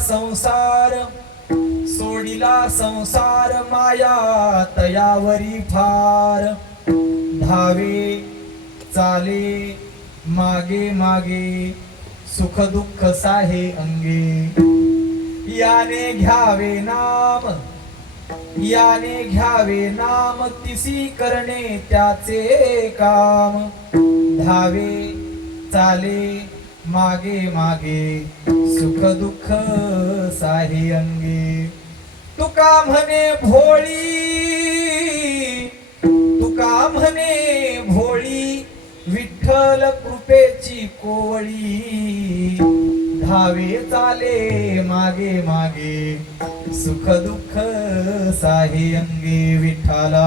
संसार, सोडिला संसार माया तयावरी फार. धावे चाले मागे मागे, सुख दुःख साहे अंगे. याने घ्यावे नाम, याने घ्यावे नाम, तिसी करणे त्याचे काम. धावे चाले मागे मागे, सुख दुःख साही अंगी. तुका म्हणे भोळी, तुका म्हणे भोळी, विठ्ठल कृपेची कोवळी. धावे चाले मागे मागे, सुख दुःख साही अंगी. विठ्ठला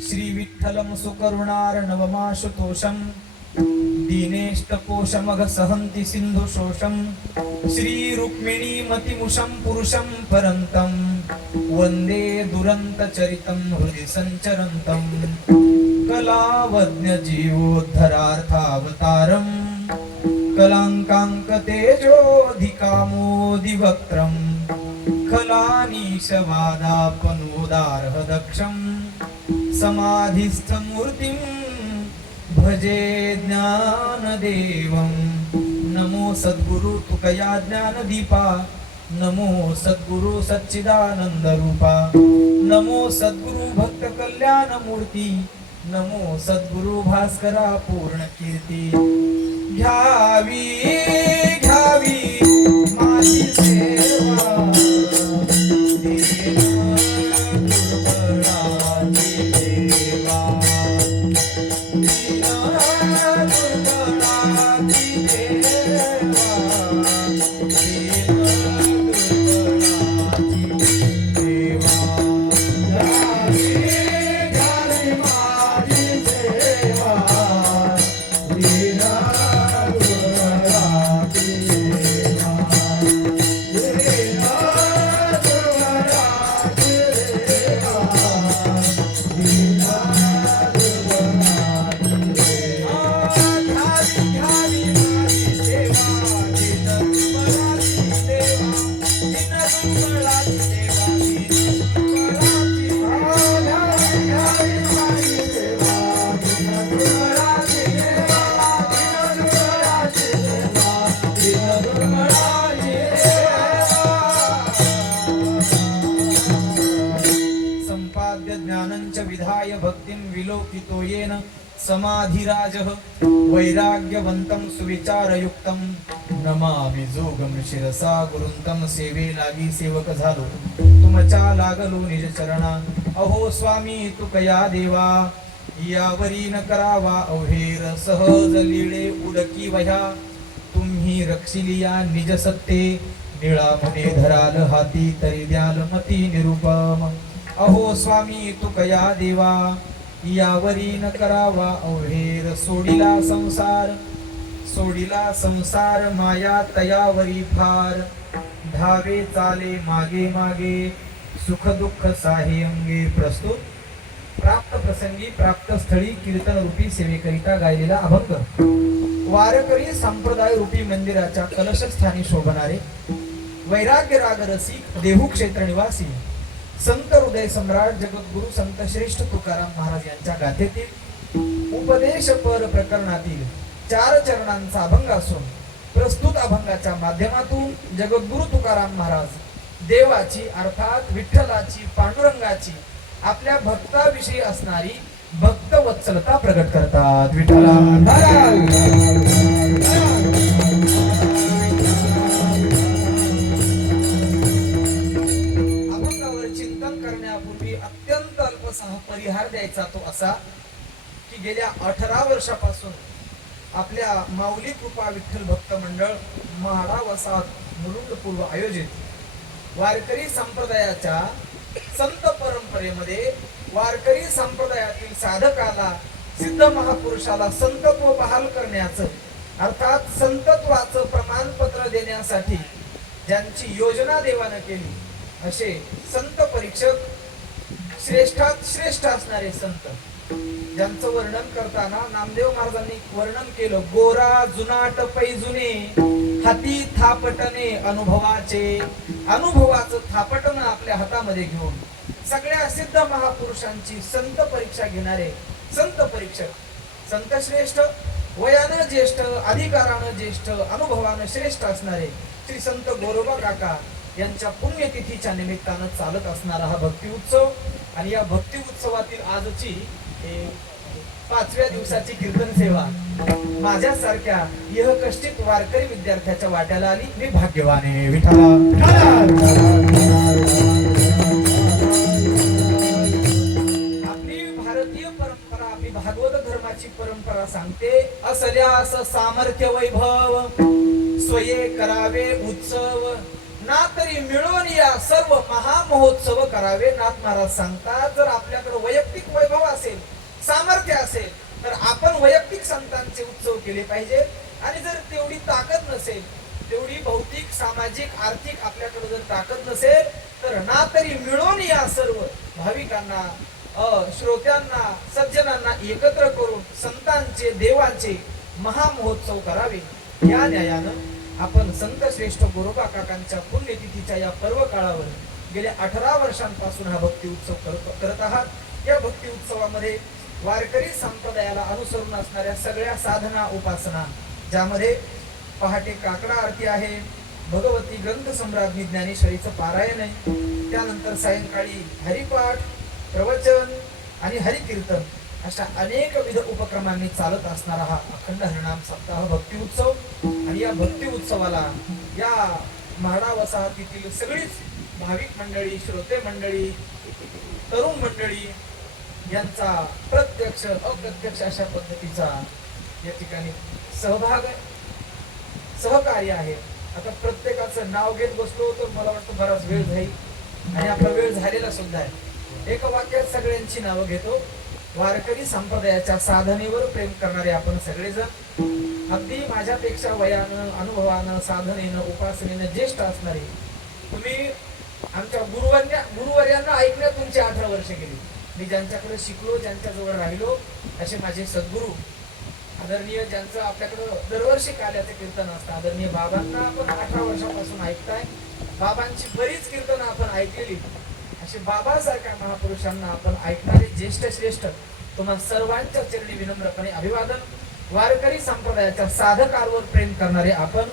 श्री विठ्ठलम सुकरुणार नवमाशुतोषम, दीनेष्टपोषमघ सहन्ति सिंधु शोषम. श्री रुक्मिणी मतिमुषं पुरुषं परन्तं, वंदे दुरंत चरितं हृदि संचरन्तं. कलावज्ञ जीवोद्धरार्थावतारं, कलांकांक तेजोधिकामोदिवक्त्रं. खलानीशवादापनोदार्ह दक्षं, समाधिस्थ मूर्तिं भजे ज्ञानदेवं. नमो सद्गुरु तुकया ज्ञानदीपा, नमो सद्गुरु सच्चिदानंद रूपा. नमो सद्गुरु भक्त कल्याण मूर्ती, नमो सद्गुरु भास्करा पूर्ण कीर्ती. घ्यावी घ्यावी माझी सेवा, विधाय भक्तिं विलोकितो येन समाधिराजः. वैराग्यवन्तं सुविचारयुक्तं, नमामि जोगं शिरसा गुरुं. तम सेवे लागी सेवक झालो, तुमच्या लागलो निज चरणा. अहो स्वामी तुकया देवा, यावरी न करावा अवहेर. सहज लीळे उडकी वह्या, तुम्ही रक्षिलिया निज सत्ते. निळा मुने धराल हाती, तरी द्याल मती निरुपम. अहो स्वामी तुकया देवा, यावरी न करावा अवहेर. सोडिला संसार, सोडिला संसार माया तयावरी फार. धावे चाले मागे मागे, सुख दुःख साहे अंगे. प्रस्तुत प्राप्त प्रसंगी प्राप्त स्थळी कीर्तन रूपी सेवेकरिता गायलेला अभंग. वारकरी संप्रदाय रूपी मंदिराच्या कलशस्थानी शोभणारे वैराग्य राग रसिक देहू क्षेत्र निवासी संत हृदय सम्राट जगद्गुरु संत श्रेष्ठ तुकाराम महाराज यांच्या गाथेतील उपदेश पर प्रकरणातील 4 चरणांचा अभंग असून प्रस्तुत अभंगाच्या माध्यमातून जगद्गुरु तुकाराम महाराज देवाची अर्थात विठ्ठलाची पांडुरंगाची आपल्या भक्ताविषयी असणारी भक्त वत्सलता प्रकट करतात. विठ्ठला अत्यंत अल्पसह परिहार द्यायचा तो असा की गेल्या 18 वर्षापासून आपल्या माऊली कृपा विठ्ठल भक्त मंडळ म्हाडा वसाहत मुरुड पूर्व आयोजित वारकरी संप्रदायाच्या संत परंपरेमध्ये वारकरी संप्रदायातील साधकाला सिद्ध महापुरुषाला संतत्व बहाल करण्याचं अर्थात संतत्वाचं प्रमाणपत्र देण्यासाठी ज्यांची योजना देवानं केली असे संत परीक्षक श्रेष्ठात श्रेष्ठ असणारे संत ज्यांचं वर्णन करताना नामदेव महाराजांनी वर्णन केलं, गोरा जुनाट पैजुने हाती थापटणे अनुभवाचे. अनुभवाचं थापटणं आपल्या हातामध्ये घेऊन सगळ्या सिद्ध महापुरुषांची संत परीक्षा घेणारे संत परीक्षक, संत श्रेष्ठ, वयानं ज्येष्ठ, अधिकारानं ज्येष्ठ, अनुभवानं श्रेष्ठ असणारे श्री संत गोरोबा काका यांच्या पुण्यतिथीच्या निमित्तानं चालत असणारा हा भक्ती उत्सव. आणि या भक्ती उत्सवातील आजची 5व्या दिवसाची कीर्तन सेवा माझ्यासारख्या यह कष्टित वारकरी विद्यार्थ्याच्या वाट्याला आली. मी भाग्यवान आहे. विठ्ठला भागवत धर्माची परंपरा सांगते, असल्यास सामर्थ्य वैभव स्वये करावे उत्सव, ना तरी मिळून या सर्व महामहोत्सव करावे. नाथ महाराज सांगतात, जर आपल्याकडे वैयक्तिक वैभव असेल, सामर्थ्य असेल, तर आपण वैयक्तिक संतांचे उत्सव केले पाहिजे. आणि जर तेवढी ताकद नसेल, तेवढी भौतिक सामाजिक आर्थिक आपल्याकडे जर ताकद नसेल, तर ना तरी मिळून या सर्व भाविकांना श्रोत्यांना सज्जनांना एकत्र करून संतांचे देवाचे महामहोत्सव करावे. या न्यायानं आपण संत श्रेष्ठ गोरोबा काकांच्या पुण्यतिथीच्या या पर्व काळावर गेल्या 18 वर्षांपासून हा भक्ती उत्सव करत आहात. या भक्ती उत्सवामध्ये वारकरी संप्रदायाला अनुसरून असणाऱ्या सगळ्या साधना उपासना, ज्यामध्ये पहाटे काकडा आरती आहे, भगवती ग्रंथ सम्राट ज्ञानेश्वरीचं पारायण आहे, त्यानंतर सायंकाळी हरिपाठ, प्रवचन आणि हरिकीर्तन अशा अनेक विध उपक्रमांनी चालत असणारा हा अखंड हरिनाम सप्ताह भक्ती उत्सव. आणि या भक्ती उत्सवाला या म्हाडा वसाहतीतील सगळीच भाविक मंडळी, श्रोते मंडळी, तरुण मंडळी यांचा प्रत्यक्ष अप्रत्यक्ष अशा पद्धतीचा या ठिकाणी सहभाग आहे, सहकार्य आहे. आता प्रत्येकाचं नाव घेत बसलो तर मला वाटतं बराच वेळ जाईल आणि आपला वेळ झालेला सुद्धा आहे. एक वाक्यात सगळ्यांची नावं घेतो. वारकरी संप्रदायाच्या साधनेवर प्रेम करणारे आपण सगळेजण, अगदी माझ्यापेक्षा वयानं, अनुभवानं, साधनेनं, उपासनेनं ज्येष्ठ असणारे तुम्ही आमच्या गुरुवर्यांना ऐकण्यात तुमची 18 वर्ष गेली. मी ज्यांच्याकडे शिकलो, ज्यांच्या जवळ राहिलो, असे माझे सद्गुरू आदरणीय, ज्यांचं आपल्याकडं दरवर्षी काल्याचं कीर्तन असतं, आदरणीय बाबांना आपण 18 वर्षापासून ऐकताय. बाबांची बरीच कीर्तनं आपण ऐकलेली. असे बाबासारख्या महापुरुषांना आपण ऐकणारे ज्येष्ठ श्रेष्ठ तुम्हा सर्वांच्या चरणी विनम्रपणे अभिवादन. वारकरी संप्रदायाच्या साधकांवर प्रेम करणारे आपण,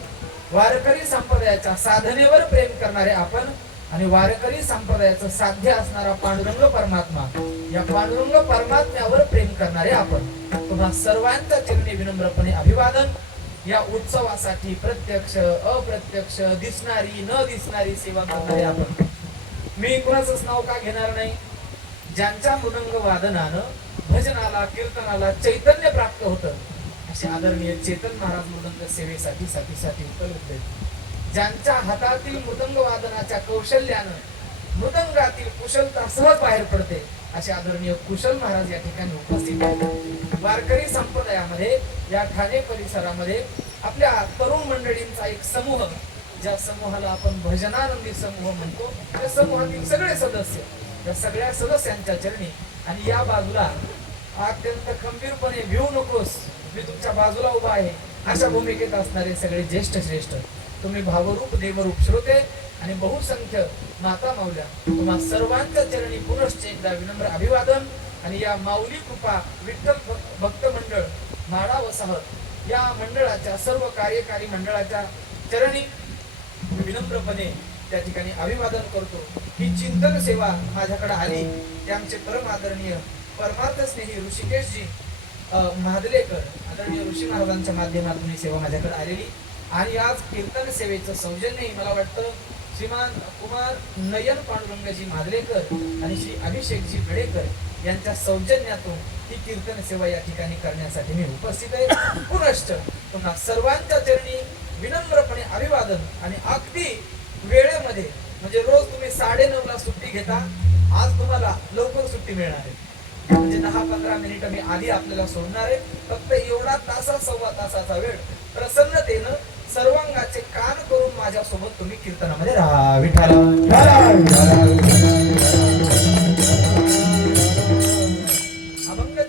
वारकरी संप्रदायाच्या साधनेवर प्रेम करणारे आपण आणि वारकरी संप्रदायाचं साध्य असणारा पांडुरंग परमात्मा, या पांडुरंग परमात्म्यावर प्रेम करणारे आपण, तुम्हा सर्वांच्या चरणी विनम्रपणे अभिवादन. या उत्सवासाठी प्रत्यक्ष अप्रत्यक्ष दिसणारी न दिसणारी सेवा करणारे आपण. मी कुणाचंच नाव का घेणार नाही. ज्यांच्या मृदंग वादनानं भजनाला कीर्तनाला चैतन्य प्राप्त होतं, असे आदरणीय चेतन महाराज मृदंग सेवेसाठी साठी उपलब्ध आहेत. ज्यांच्या हातातील मृदंग वादनाच्या कौशल्यानं मृदंगातील कुशलता सहज बाहेर पडते, असे आदरणीय कुशल महाराज या ठिकाणी उपस्थित आहेत. वारकरी संप्रदायामध्ये या ठाणे परिसरामध्ये आपल्या तरुण मंडळींचा एक समूह, ज्या समूहाला आपण भजनानंदी समूह म्हणतो, त्या समूहातील सगळे सदस्य, या सगळ्या सदस्यांच्या चरणी आणि या बाजूला अत्यंत खंबीरपणे भिवू नकोस, मी तुमच्या बाजूला उभा आहे, अशा भूमिकेत असणारे सगळे ज्येष्ठ श्रेष्ठ तुम्ही भावरूप देवरूप श्रोते आणि बहुसंख्य माता माऊल्या, तुम्हा सर्वांच्या चरणी पुनश्च एकदा विनम्र अभिवादन. आणि या माऊली कृपा विठ्ठल भक्त मंडळ म्हाडा वसाहत या मंडळाच्या सर्व कार्यकारी मंडळाच्या चरणी विनम्रपणे त्या ठिकाणी अभिवादन करतो. ही चिंतन सेवा माझ्याकडे आली ते आमचे परम आदरणीय परमार्थ स्नेही ऋषिकेशजी महादलेकर आदरणीय ऋषी महाराजांच्या माध्यमातून ही सेवा माझ्याकडे आलेली. आणि आज कीर्तन सेवेचं सौजन्य मला वाटतं श्रीमान कुमार नयन पांडुरंगजी मादलेकर आणि श्री अभिषेकजी बेडेकर यांच्या सौजन्यातून ही कीर्तन सेवा या ठिकाणी करण्यासाठी मी उपस्थित आहे. पुनश्च तुम्हा सर्वांच्या चरणी विनम्रपणे अभिवादन. आणि अगदी वेळेमध्ये, म्हणजे रोज तुम्ही 9:30ला सुट्टी घेता, आज तुम्हाला लवकर सुट्टी मिळणार आहे, म्हणजे 10-15 मिनिटं मी आधी आपल्याला सोडणार आहे. फक्त एवढा सव्वा तासाचा वेळ प्रसन्नतेनं सर्वांगाचे कान करून माझ्यासोबत तुम्ही कीर्तनामध्ये राहा. विठाला अभंग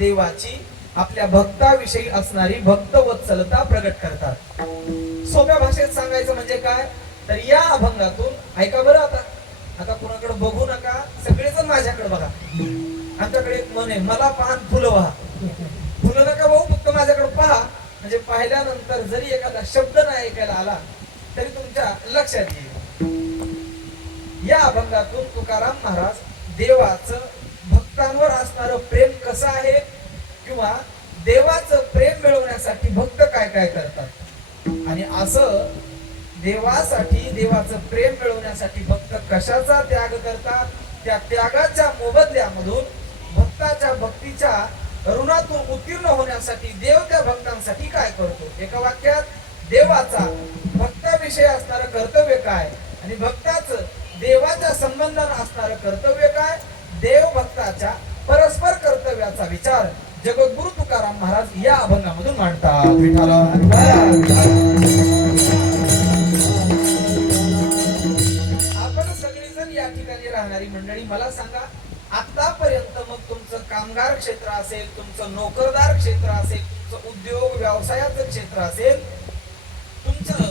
देवाची आपल्या भक्ताविषयी असणारी भक्तवत्सलता प्रगट करतात. सोप्या भाषेत सांगायचं म्हणजे काय, तर या अभंगातून ऐका बरं. आता कोणाकडे बघू नका, सगळेजण माझ्याकडे बघा. आमच्याकडे एक म्हण आहे, मला पान फुलं व्हा. फुलं नका भाऊ, फक्त माझ्याकडे पहा. म्हणजे पाहिल्यानंतर जरी एखादा शब्द नाही ऐकायला आला तरी तुमच्या लक्षात येईल. या अभंगातून तुकाराम महाराज देवाचं भक्तांवर असणारं प्रेम कसं आहे किंवा देवाचं प्रेम मिळवण्यासाठी भक्त काय काय करतात आणि असं देवासाठी देवाचं प्रेम मिळवण्यासाठी भक्त कशाचा त्याग करतात, त्या त्यागाच्या मोबदल्यामधून भक्ताच्या भक्तीच्या ऋणातून उत्तीर्ण होण्यासाठी देव त्या भक्तांसाठी काय करतो. एका वाक्यात देवाचा भक्ताविषयी असणारं कर्तव्य काय आणि भक्ताचं देवाच्या संबंधानं असणारं कर्तव्य काय, देव भक्ताच्या परस्पर कर्तव्याचा विचार जगद्गुरु तुकाराम महाराज या अभंगामधून मांडतात. विठाला आपण सगळीजण या ठिकाणी राहणारी मंडळी, मला सांगा आतापर्यंत मग तुमचं कामगार क्षेत्र असेल, तुमचं नोकरदार क्षेत्र असेल, तुमचं उद्योग व्यवसायाचं क्षेत्र असेल, तुमचं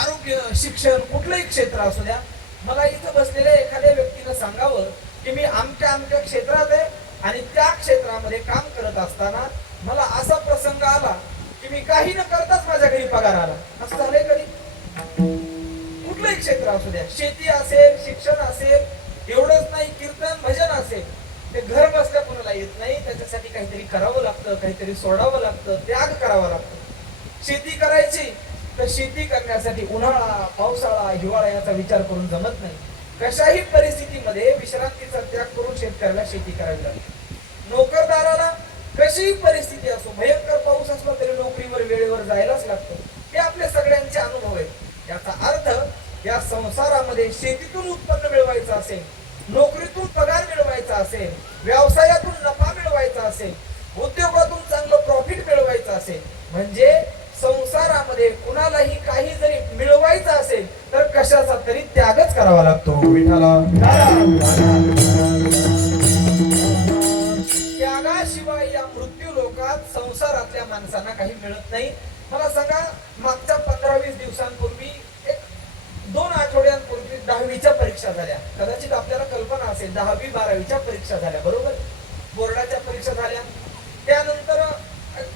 आरोग्य शिक्षण कुठलंही क्षेत्र असू द्या, मला इथं बसलेल्या एखाद्या व्यक्तीनं सांगावं की मी आमच्या क्षेत्रात आहे आणि त्या क्षेत्रामध्ये काम करत असताना मला असा प्रसंग आला की मी काही न करताच माझ्या घरी पगार आला. असं झालंय कधी? कुठलंही क्षेत्र असू द्या, शेती असेल, शिक्षण असेल, एवढंच नाही कीर्तन भजन असेल, ते घर बसल्या कोणाला येत नाही. त्याच्यासाठी काहीतरी करावं लागतं, काहीतरी सोडावं लागतं, त्याग करावा लागतो. शेती करायची तर शेती करण्यासाठी उन्हाळा पावसाळा हिवाळा याचा विचार करून जमत नाही. कशाही परिस्थितीमध्ये विश्रांतीचा त्याग करून शेतकऱ्याला शेती करावी लागते. नोकरदाराला कशीही परिस्थिती असो, भयंकर पाऊस असला तरी नोकरीवर वेळेवर जायलाच लागतं. हे आपले सगळ्यांचे अनुभव आहेत. याचा अर्थ या संसारामध्ये शेतीतून उत्पन्न मिळवायचं असेल, नोकरीतून पगार मिळवायचा असेल, व्यवसायातून नफा मिळवायचा असेल, उद्योगातून चांगलं प्रॉफिट मिळवायचं असेल, म्हणजे संसारामध्ये कुणालाही काही जरी मिळवायचं असेल तर कशाचा तरी त्यागच करावा लागतो. विठाला त्यागाशिवाय या मृत्यू लोकात संसारातल्या माणसांना काही मिळत नाही. मला सांगा, मागच्या 15-20 दिवसांपूर्वी, 2 आठवड्यांपूर्वी 10वीच्या परीक्षा झाल्या. कदाचित आपल्याला कल्पना असेल, 10वी 12वीच्या परीक्षा झाल्या, बरोबर. बोर्डाच्या परीक्षा झाल्या. त्यानंतर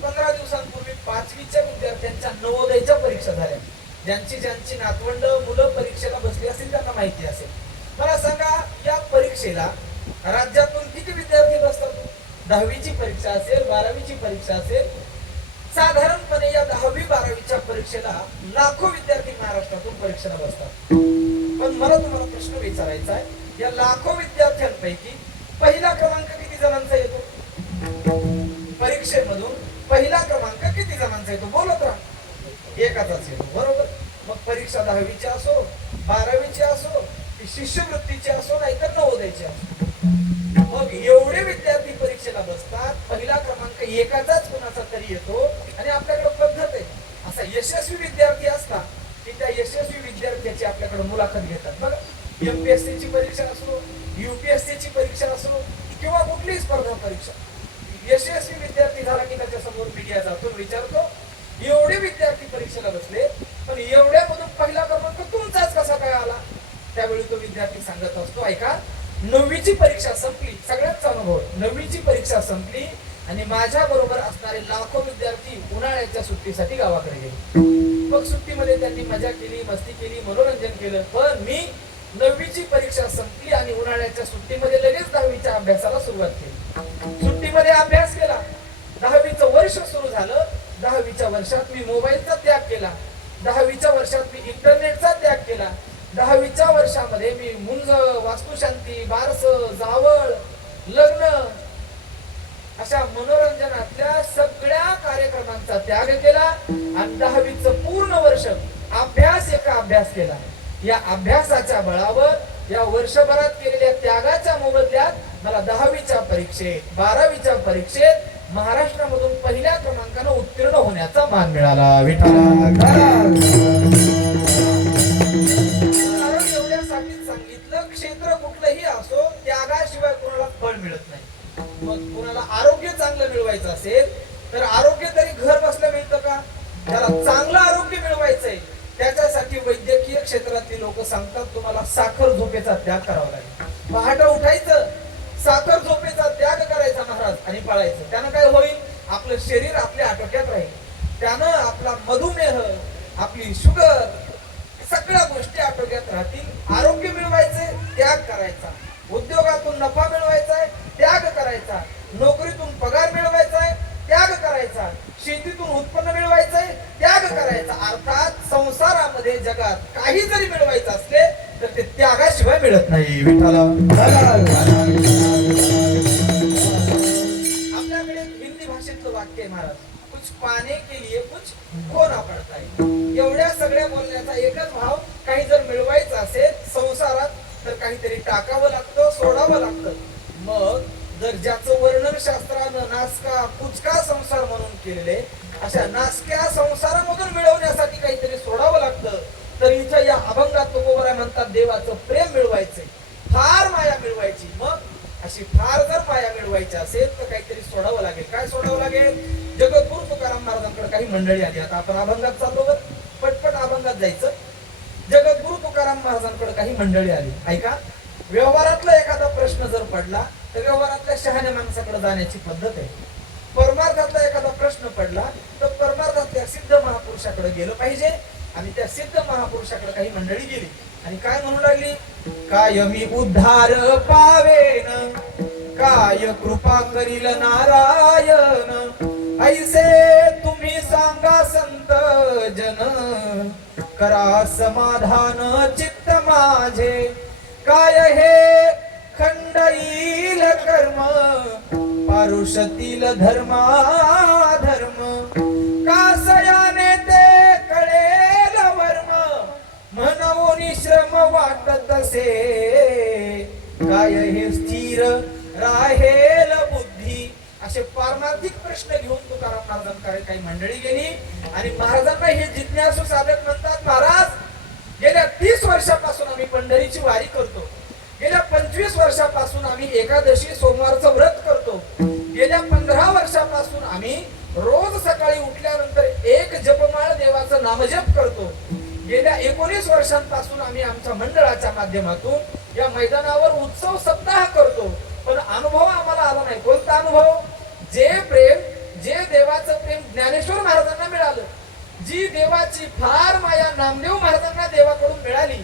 15 दिवसांपूर्वी 5वीच्या विद्यार्थ्यांच्या नवोदयच्या परीक्षा झाल्या. ज्यांची नातवंड मुलं परीक्षेला बसली असतील त्यांना माहिती असेल. मला सांगा, या परीक्षेला राज्यातून किती विद्यार्थी बसतात? 10वीची परीक्षा असेल, 12वीची परीक्षा असेल, साधारणपणे या 10वी 12वीच्या परीक्षेला लाखो विद्यार्थी महाराष्ट्रातून परीक्षेला बसतात. पण मला तुम्हाला प्रश्न विचारायचा आहे, या लाखो विद्यार्थ्यांपैकी पहिला क्रमांक किती जणांचा येतो? परीक्षेमधून पहिला क्रमांक किती जणांचा येतो? बोलत राहा. एकाचाच येतो, बरोबर. मग परीक्षा 10वीची असो, 12वीची असो, शिष्यवृत्तीची असो, नाहीतर नवोदयची असो, मग एवढे विद्यार्थी परीक्षेला बसतात, पहिला क्रमांक एकाचाच कुणाचा तरी येतो. आणि आपल्याकडे पद्धत आहे, असा यशस्वी विद्यार्थी असता की त्या यशस्वी विद्यार्थ्याची आपल्याकडे मुलाखत घेतात. बघा, MPSC ची परीक्षा असो, UPSC ची परीक्षा असो किंवा कुठलीही स्पर्धा परीक्षा, यशस्वी विद्यार्थी झाला की त्याच्यासमोर मीडिया जातो, विचारतो एवढे विद्यार्थी परीक्षेला बसले पण एवढ्यामधून पहिला क्रमांक तुमचाच कसा काय आला? त्यावेळी तो विद्यार्थी सांगत असतो, ऐका, 9वीची परीक्षा संपली, सगळ्यांचा अनुभव, 9वीची परीक्षा संपली आणि माझ्या बरोबर असणारे लाखो विद्यार्थी उन्हाळ्याच्या सुट्टीसाठी गावाकडे गेले. मग सुट्टीमध्ये त्यांनी मजा केली, मस्ती केली, मनोरंजन केलं. पण मी 9वीची परीक्षा संपली आणि उन्हाळ्याच्या सुट्टीमध्ये लगेच 10वीच्या अभ्यासाला सुरुवात केली. सुट्टीमध्ये अभ्यास केला, 10वीचं वर्ष सुरू झालं. 10वीच्या वर्षात मी मोबाईलचा त्याग केला, 10वीच्या वर्षात मी इंटरनेटचा त्याग केला, 10वीच्या वर्षामध्ये मी मुंज, वास्तुशांती, बारस, जावळ, लग्न अशा मनोरंजनातल्या सगळ्या कार्यक्रमांचा त्याग केला आणि 10वीचं पूर्ण वर्ष अभ्यास केला. या अभ्यासाच्या बळावर या वर्षभरात केलेल्या त्यागाच्या मोबदल्यात मला 10वीच्या परीक्षेत 12वीच्या परीक्षेत महाराष्ट्रामधून पहिल्या क्रमांकाने उत्तीर्ण होण्याचा मान मिळाला. एवढ्यासाठीच सांगितलं, क्षेत्र कुठलंही असो, त्यागाशिवाय कोणाला फळ मिळत नाही. मग कोणाला आरोग्य चांगलं क्षेत्रातली लोक सांगतात तुम्हाला साखर झोपेचा त्याग करावा लागेल. पहाटे उठायचं, साखर झोपेचा त्याग करायचा महाराज आणि पळायचं. त्यानं काय होईल? आपलं शरीर आपल्या आटोक्यात राहील. त्यानं आपला मधुमेह, आपली शुगर, सगळ्या गोष्टी आटोक्यात राहतील. आरोग्य मिळवायचे, त्याग करायचा. उद्योगातून नफा मिळवायचा, त्याग करायचा. नोकरीतून पगार मिळवायचा, त्याग करायचा. शेतीतून उत्पन्न मिळवायचंय, त्याग करायचा. अर्थात संसारामध्ये जगात काही जरी मिळवायचं असले तर ते त्यागाशिवाय मिळत नाही. विठ्ठला आपल्याकडे हिंदी भाषेतलं वाक्य आहे महाराज, कुछ पाने के लिए कुछ खोना पडता है. एवढ्या सगळ्या बोलण्याचा एकच भाव, काही जर मिळवायचं असेल संसारात तर काहीतरी टाकावं लागतं, सोडावं लागतं. मग जर ज्याचं वर्णन शास्त्रानं नासका कुचका संसार म्हणून केलेले, अशा नासक्या संसारामधून मिळवण्यासाठी काहीतरी सोडावं लागतं. तर इथं या अभंगात तुकोबराय म्हणतात देवाचं प्रेम मिळवायचंय, फार माया मिळवायची. मग अशी फार जर माया मिळवायची असेल तर काहीतरी सोडावं लागेल. काय सोडावं लागेल? जगद्गुरु तुकाराम महाराजांकडे काही मंडळी आली. आता आपण अभंगात चाललो, पटपट अभंगात जायचं. जगद्गुरु तुकाराम महाराजांकडे काही मंडळी आली. ऐका, व्यवहारातला एखादा प्रश्न जर पडला तर व्यवहारातल्या शहाण्या माणसाकडे जाण्याची पद्धत आहे. परमार्थातला एखादा प्रश्न पडला तर परमार्थातल्या सिद्ध महापुरुषाकडे गेलं पाहिजे. आणि त्या सिद्ध महापुरुषाकडे काही मंडळी गेली आणि काय म्हणू लागली? काय मी उद्धार पावेन, काय कृपा करील नारायण, ऐसे तुम्ही सांगा संत जन, करा समाधान चित्त माझे, काय हे खंडईल कर्म, पारुषतील धर्माधर्म, कासयाने ते कळेल वर्म, मनवोनी श्रम वाटत असे, काय हे स्थिर राहेल बुद्धी. असे पारमार्थिक प्रश्न घेऊन तुकाराम महाराजांकडे काही मंडळी गेली आणि महाराजांना हे जिज्ञासू साधक म्हणतात, महाराज गेल्या 30 वर्षापासून आम्ही पंढरीची वारी करतो, गेल्या 25 वर्षापासून आम्ही एकादशी सोमवारचं व्रत करतो, गेल्या 15 वर्षापासून आम्ही रोज सकाळी उठल्यानंतर एक जपमाळ देवाचं नामजप करतो, गेल्या 19 वर्षांपासून आम्ही आमच्या मंडळाच्या माध्यमातून या मैदानावर उत्सव सप्ताह करतो. पण अनुभव आम्हाला आला नाही. कोणता अनुभव? जे प्रेम, जे देवाचं प्रेम ज्ञानेश्वर महाराजांना मिळालं, जी देवाची फार माया नामदेव महाराजांना देवाकडून मिळाली,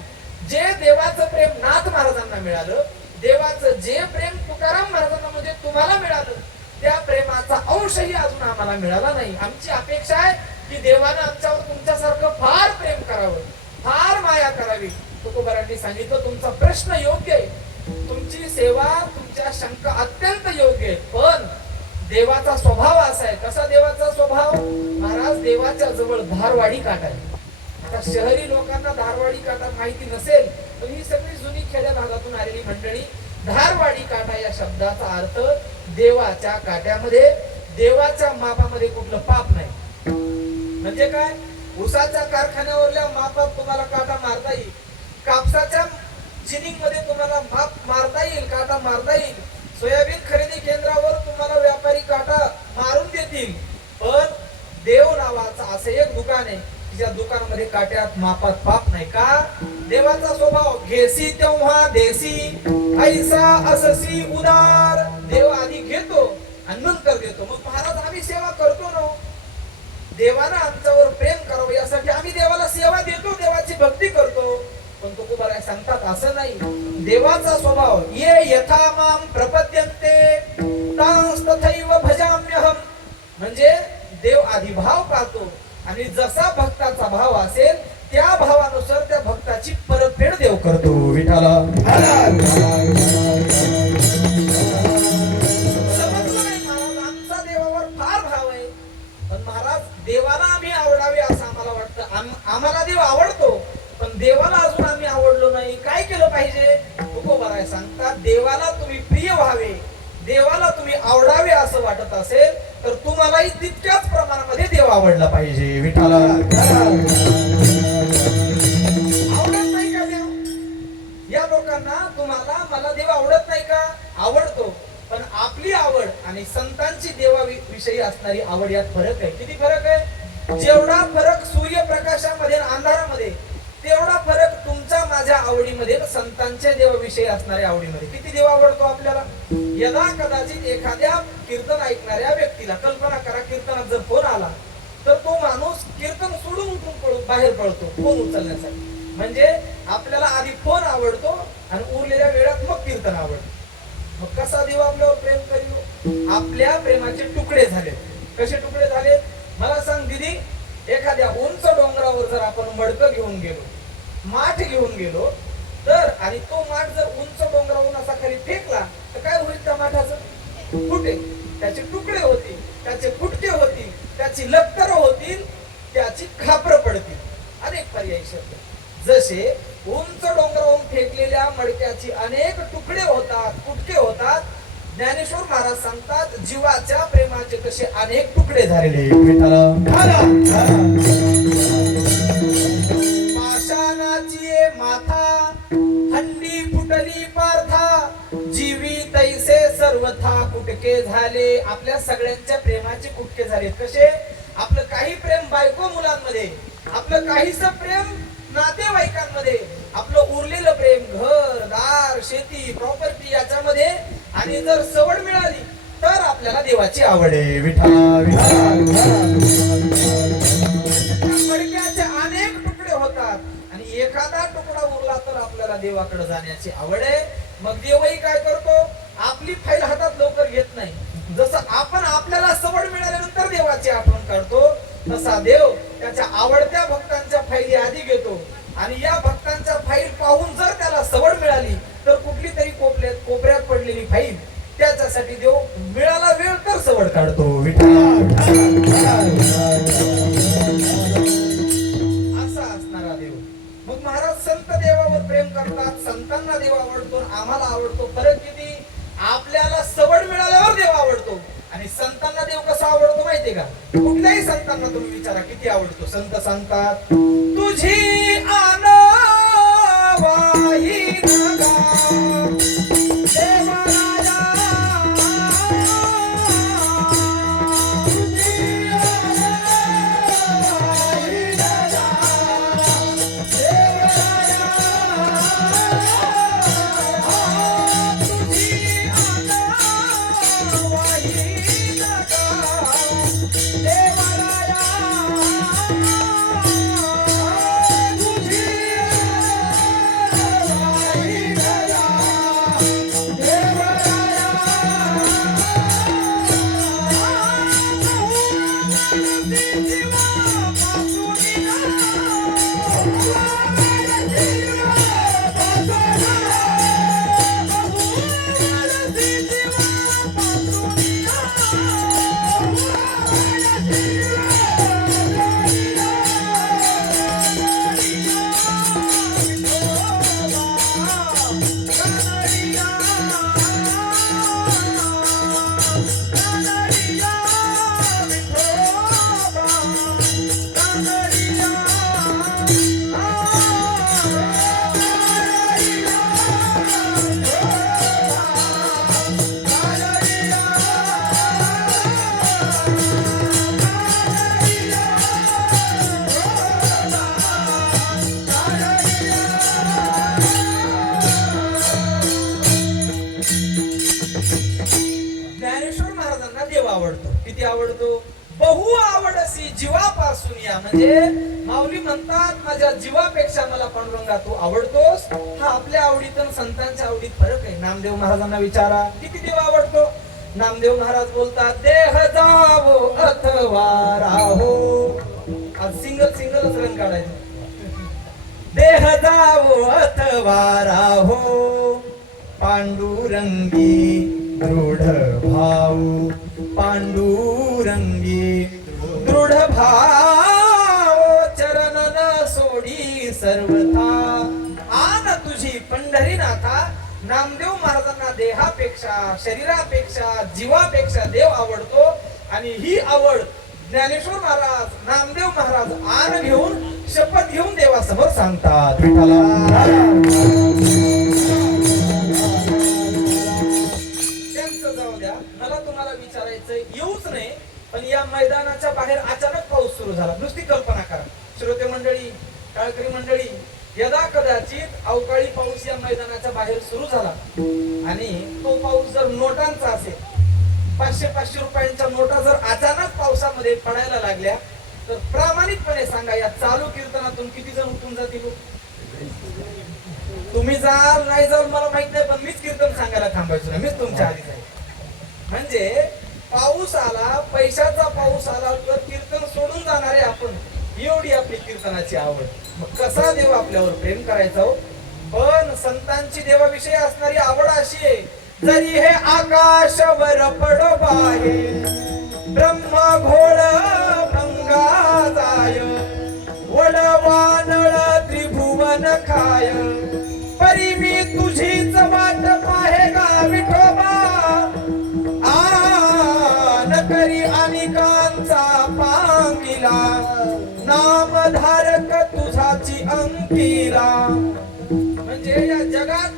जे देवाचं प्रेम नाथ महाराजांना मिळालं, देवाचं जे प्रेम तुकाराम महाराजांना म्हणजे तुम्हाला मिळालं, त्या प्रेमाचा अंशही अजून आम्हाला मिळाला नाही. आमची अपेक्षा आहे की देवानं आमच्यावर तुमच्यासारखं फार प्रेम करावं, फार माया करावी. तुकोबारांनी सांगितलं, तुमचा प्रश्न योग्य आहे, तुमची सेवा, तुमच्या शंका अत्यंत योग्य आहे, पण देवाचा स्वभाव असा आहे. कसा देवाचा स्वभाव? महाराज, देवाच्या जवळ धारवाडी काटा आहे. आता शहरी लोकांना धारवाडी काटा माहिती नसेल, पण ही सगळी जुनी खेड्या भागातून आलेली मंडळी, धारवाडी काटा या शब्दाचा अर्थ देवाच्या काट्यामध्ये, देवाच्या मापामध्ये कुठलं पाप नाही. म्हणजे काय? उसाच्या कारखान्यावरल्या मापात तुम्हाला काटा मारता येईल, कापसाच्या जिनिंग मध्ये तुम्हाला माप मारता येईल, काटा मारता येईल, सोयाबीन खरेदी केंद्रावर तुम्हाला व्यापारी काटा मारून देतील. पण देव नावाचं असं एक दुकान आहे, ज्या दुकानामध्ये काट्यात मापात पाप नाही. का? देवाचा स्वभाव घेसी तेव्हा देसी, ऐसा अससी उदार. देव आधी घेतो आणि नंतर देतो. मग महाराज, आम्ही सेवा करतो ना, देवानं आमच्यावर प्रेम करावं यासाठी आम्ही देवाला सेवा देतो, देवाची भक्ती करतो. पण तुकोबाराय सांगतात असं नाही. देवाचा स्वभाव ये यथा माम प्रपद्यन्ते तांस तथैव भजाम्यहम, म्हणजे देव आधी भाव पाहतो आणि जसा भक्ताचा भाव असेल त्या भावानुसार त्या भक्ताची परतफेड देव करतो. विठाला समजलं नाही महाराज, आमचा देवावर फार भाव आहे, पण महाराज देवाला आम्ही आवडावे असं आम्हाला वाटतं. आम्हाला देव आवडतो, पण देवाला अजून आम्ही आवडलो नाही. काय केलं पाहिजे? तुकोबाराय सांगतात, देवाला तुम्ही प्रिय व्हावे, देवाला तुम्ही आवडावे असं वाटत असेल तर तुम्हालाही तितक्याच प्रमाणामध्ये देव आवडला पाहिजे. विठाला आवडत नाही का देव? या लोकांना, तुम्हाला, मला देव आवडत नाही का? आवडतो, पण आपली आवड आणि संतांची देवाविषयी असणारी आवड यात फरक आहे. किती फरक आहे? जेवढा फरक सूर्यप्रकाशामध्ये आणि अंधारामध्ये, तेवढा फरक माझ्या आवडीमध्ये संतांच्या देवाविषयी असणाऱ्या आवडीमध्ये. किती देव आवडतो आपल्याला? यदा कदाचित एखाद्या कीर्तन ऐकणाऱ्या व्यक्तीला, कल्पना करा कीर्तनात जर फोन आला तर तो माणूस कीर्तन सोडून उठून बाहेर पळतो फोन उचलण्यासाठी. म्हणजे आपल्याला आधी फोन आवडतो आणि उरलेल्या वेळात मग कीर्तन आवडतं. मग कसा देव आपल्यावर प्रेम करील? आपल्या प्रेमाचे तुकडे झाले. कसे तुकडे झाले मला सांग दीदी? एखाद्या उंच डोंगरावर जर आपण मडकं घेऊन गेलो, माठ घेऊन गेलो तर, आणि तो माठ जर उंच डोंगरावरून असा खाली फेकला तर काय होईल? त्या माठाचं फुटेल, त्याचे तुकडे होतील, त्याचे फुटके होतील, त्याची लक्तर होतील, त्याची खापर पडतील. अनेक पर्यायी शब्द. जसे उंच डोंगरावरून फेकलेल्या मडक्याची अनेक तुकडे होतात, फुटके होतात, ज्ञानेश्वर महाराज सांगतात जीवाच्या प्रेमाचे कसे अनेक तुकडे झालेले. पाषाणाची माथा हंडी फुटली पार्था, जीवी तैसे सर्वथा कुटके झाले. आपल्या सगळ्यांच्या प्रेमाचे कुटके झाले. कसे? आपलं काही प्रेम बायको मुलांमध्ये, आपलं काहीच प्रेम नातेवाईकांमध्ये, आपलं उरलेलं प्रेम घर दार शेती प्रॉपर्टी याच्यामध्ये. आणि जर सवड मिळाली तर आपल्याला देवाची आवड आहे. मडक्याचे अनेक तुकडे होतात आणि एखादा तुकडा उरला तर आपल्याला देवाकडे जाण्याची आवड आहे. मग देवही काय करतो? आपली फाईल हातात लवकर घेत नाही. जसं आपण आपल्याला सवड मिळाल्यानंतर देवाची आठवण काढतो, तसा देव त्याच्या आवडत्या भक्तांच्या फाईली आधी घेतो. आणि या भक्तांच्या फाईल पाहून जर त्याला सवड मिळाली तर कुठली तरी कोपऱ्यात पडलेली फाईल त्याच्यासाठी देव मिळाला वेळ तर सवड काढतो. असा असणारा देव. मग महाराज संत देवावर प्रेम करतात, संतांना देव आवडतो, आम्हाला आवडतो. फरक किती? आपल्याला सवड मिळाल्यावर देव आवडतो आणि संतांना देव कसा आवडतो माहितीये का? कुठल्याही संतांना तुम्ही विचारा किती आवडतो. संत सांगतात तुझी आनवाई नगा देवराया, तुझी आनवाई नगा देवराया, तुझी आनवाई नगा देवराया, तुझी ज्ञानेश्वर महाराजांना देव आवडतो. किती आवडतो? बहु आवडसी जीवापासून या. म्हणजे माऊली म्हणतात माझ्या जीवापेक्षा मला पांडुरंगा तू आवडतोस. हा आपल्या आवडीत आणि संतांच्या आवडीत फरक आहे. नामदेव महाराजांना विचारा किती देव आवडतो. नामदेव महाराज बोलतात देह जावो अथवा राहो. आज सिंगलच रंग काढायचं. देह जावो अथवा राहो पांडुरंगी दृढ भाऊ, पांडुरंगी दृढ भाव चरणन सोडी सर्वथा. आन तुझी पंढरीनाथा. नामदेव महाराजांना देहापेक्षा शरीरापेक्षा जीवापेक्षा देव आवडतो. आणि ही आवड ज्ञानेश्वर महाराज नामदेव महाराज आन घेऊन शपथ घेऊन देवासमोर सांगतात. मला तुम्हाला विचारायचं येऊच नाही, पण या मैदानाच्या बाहेर अचानक पाऊस सुरू झाला. नुसती कल्पना करा. श्रोते मंडळी, टाळकरी मंडळी, यदा कदाचित अवकाळी पाऊस या मैदानाच्या बाहेर सुरू झाला आणि तो पाऊस जर नोटांचा असेल, 500-500 रुपयांच्या नोटा जर अचानक पावसामध्ये पडायला लागल्या, तर प्रामाणिकपणे सांगा, या चालू कीर्तनातून किती जण उठून जातील? तुम्ही जाल नाही जाल मला माहित नाही, पण मीच कीर्तन सांगायला थांबायचो नाही, मीच तुमच्या आधी जाईल. म्हणजे पाऊस आला, पैशाचा पाऊस आला तर कीर्तन सोडून जाणारे आपण, एवढी आपली कीर्तनाची आवड. मग कसा देव आपल्यावर प्रेम करायचा हो? पण संतांची देवाविषयी असणारी आवड अशी आहे, जरी हे आकाशावर पडवाहे ब्रह्म घोळ भंगा जाय, वडवानळ त्रिभुवन खाय, परी मी तुझीच वाट पाहे गा विठोबा, आन करी अनिकांचा पांगिला, नामधारक तुझाची अंकिला. म्हणजे या जगात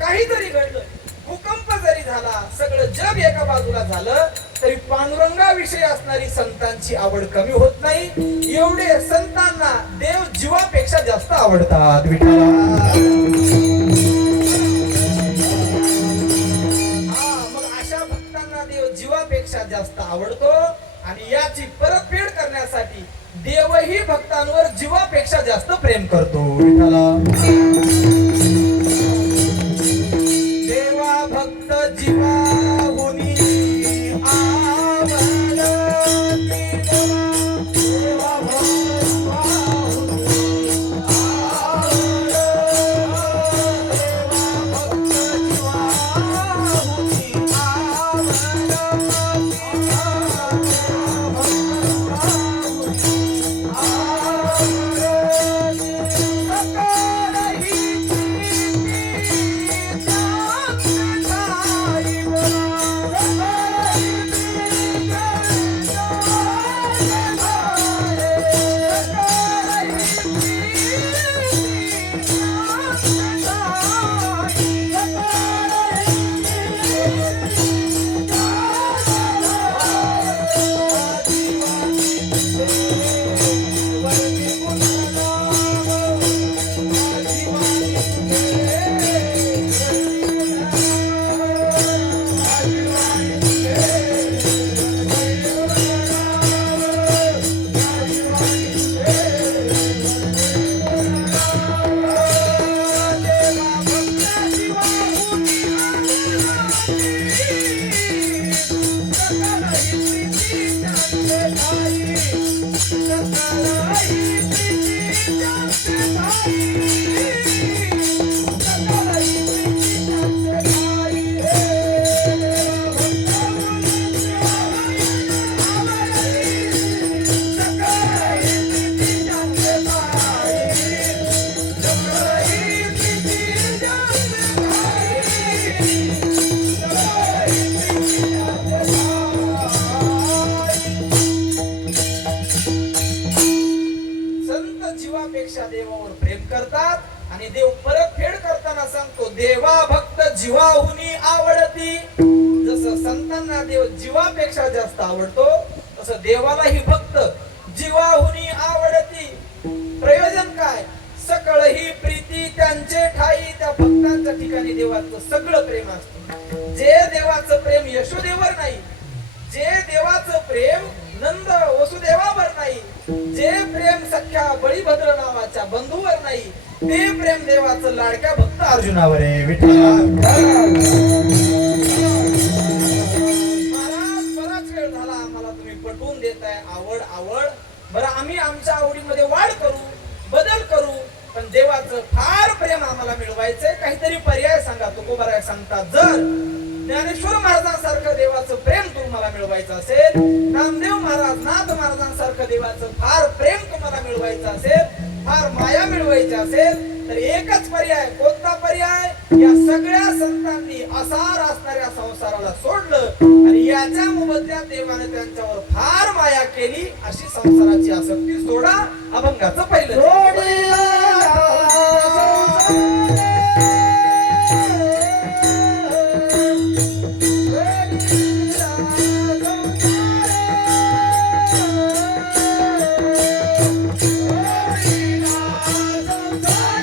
काही जरी घडलं, भूकंप जरी झाला, सगळं जग एका बाजूला झालं, तरी पांडुरंगाविषयी असणारी संतांची आवड कमी होत नाही. एवढे संतांना देव जीवापेक्षा जास्त आवडतात. विठ्ठला मग अशा भक्तांना देव जीवापेक्षा जास्त आवडतो आणि याची परतफेड करण्यासाठी देवही भक्तांवर जीवापेक्षा जास्त प्रेम करतो. विठ्ठला देवा भक्त जीवाहुनी देवावर प्रेम करतात आणि देव परतफेड करताना सांगतो, देवा भक्त जीवाहुनी आवडती. जसं संतांना देव जीवापेक्षा जास्त आवडतो, तसं देवालाही भक्त जीवाहुनी आवडती. प्रयोजन काय? सकळ ही प्रीती त्यांचे ठाई. त्या भक्तांच्या ठिकाणी देवाचं सगळं प्रेम असतं. जे देवाचं प्रेम यशोदेवर नाही, जे देवाचं प्रेम नंद वसुदेवावर नाही, जे प्रेम सख्या बळीभद्र नावाच्या बंधूवर नाही, ते प्रेम देवाचं लाडक्या भक्त अर्जुनावर आहे. विठ्ठला महाराज, बराच वेळ झाला आम्हाला तुम्ही पटवून देताय आवड आवड. बरं, आम्ही आमच्या आवडीमध्ये वाढ करू, बदल करू, पण देवाचं फार प्रेम आम्हाला मिळवायचंय. काहीतरी पर्याय सांगा. तुकोबाराय सांगतात, जर ज्ञानेश्वर महाराजांसारखं देवाचं प्रेम तुम्हाला मिळवायचं असेल, नामदेव महाराज, नाथ महाराजांसारखं देवाचं फार प्रेम तुम्हाला मिळवायचं असेल, फार माया मिळवायची असेल, तर एकच पर्याय. कोणता पर्याय? या सगळ्या संतांनी असार असणाऱ्या संसाराला सोडलं आणि याच्या मोबदल्यात देवाने त्यांच्यावर फार माया केली, अशी संसाराची आसक्ती सोडा. अभंगाचं पहिलं Bye.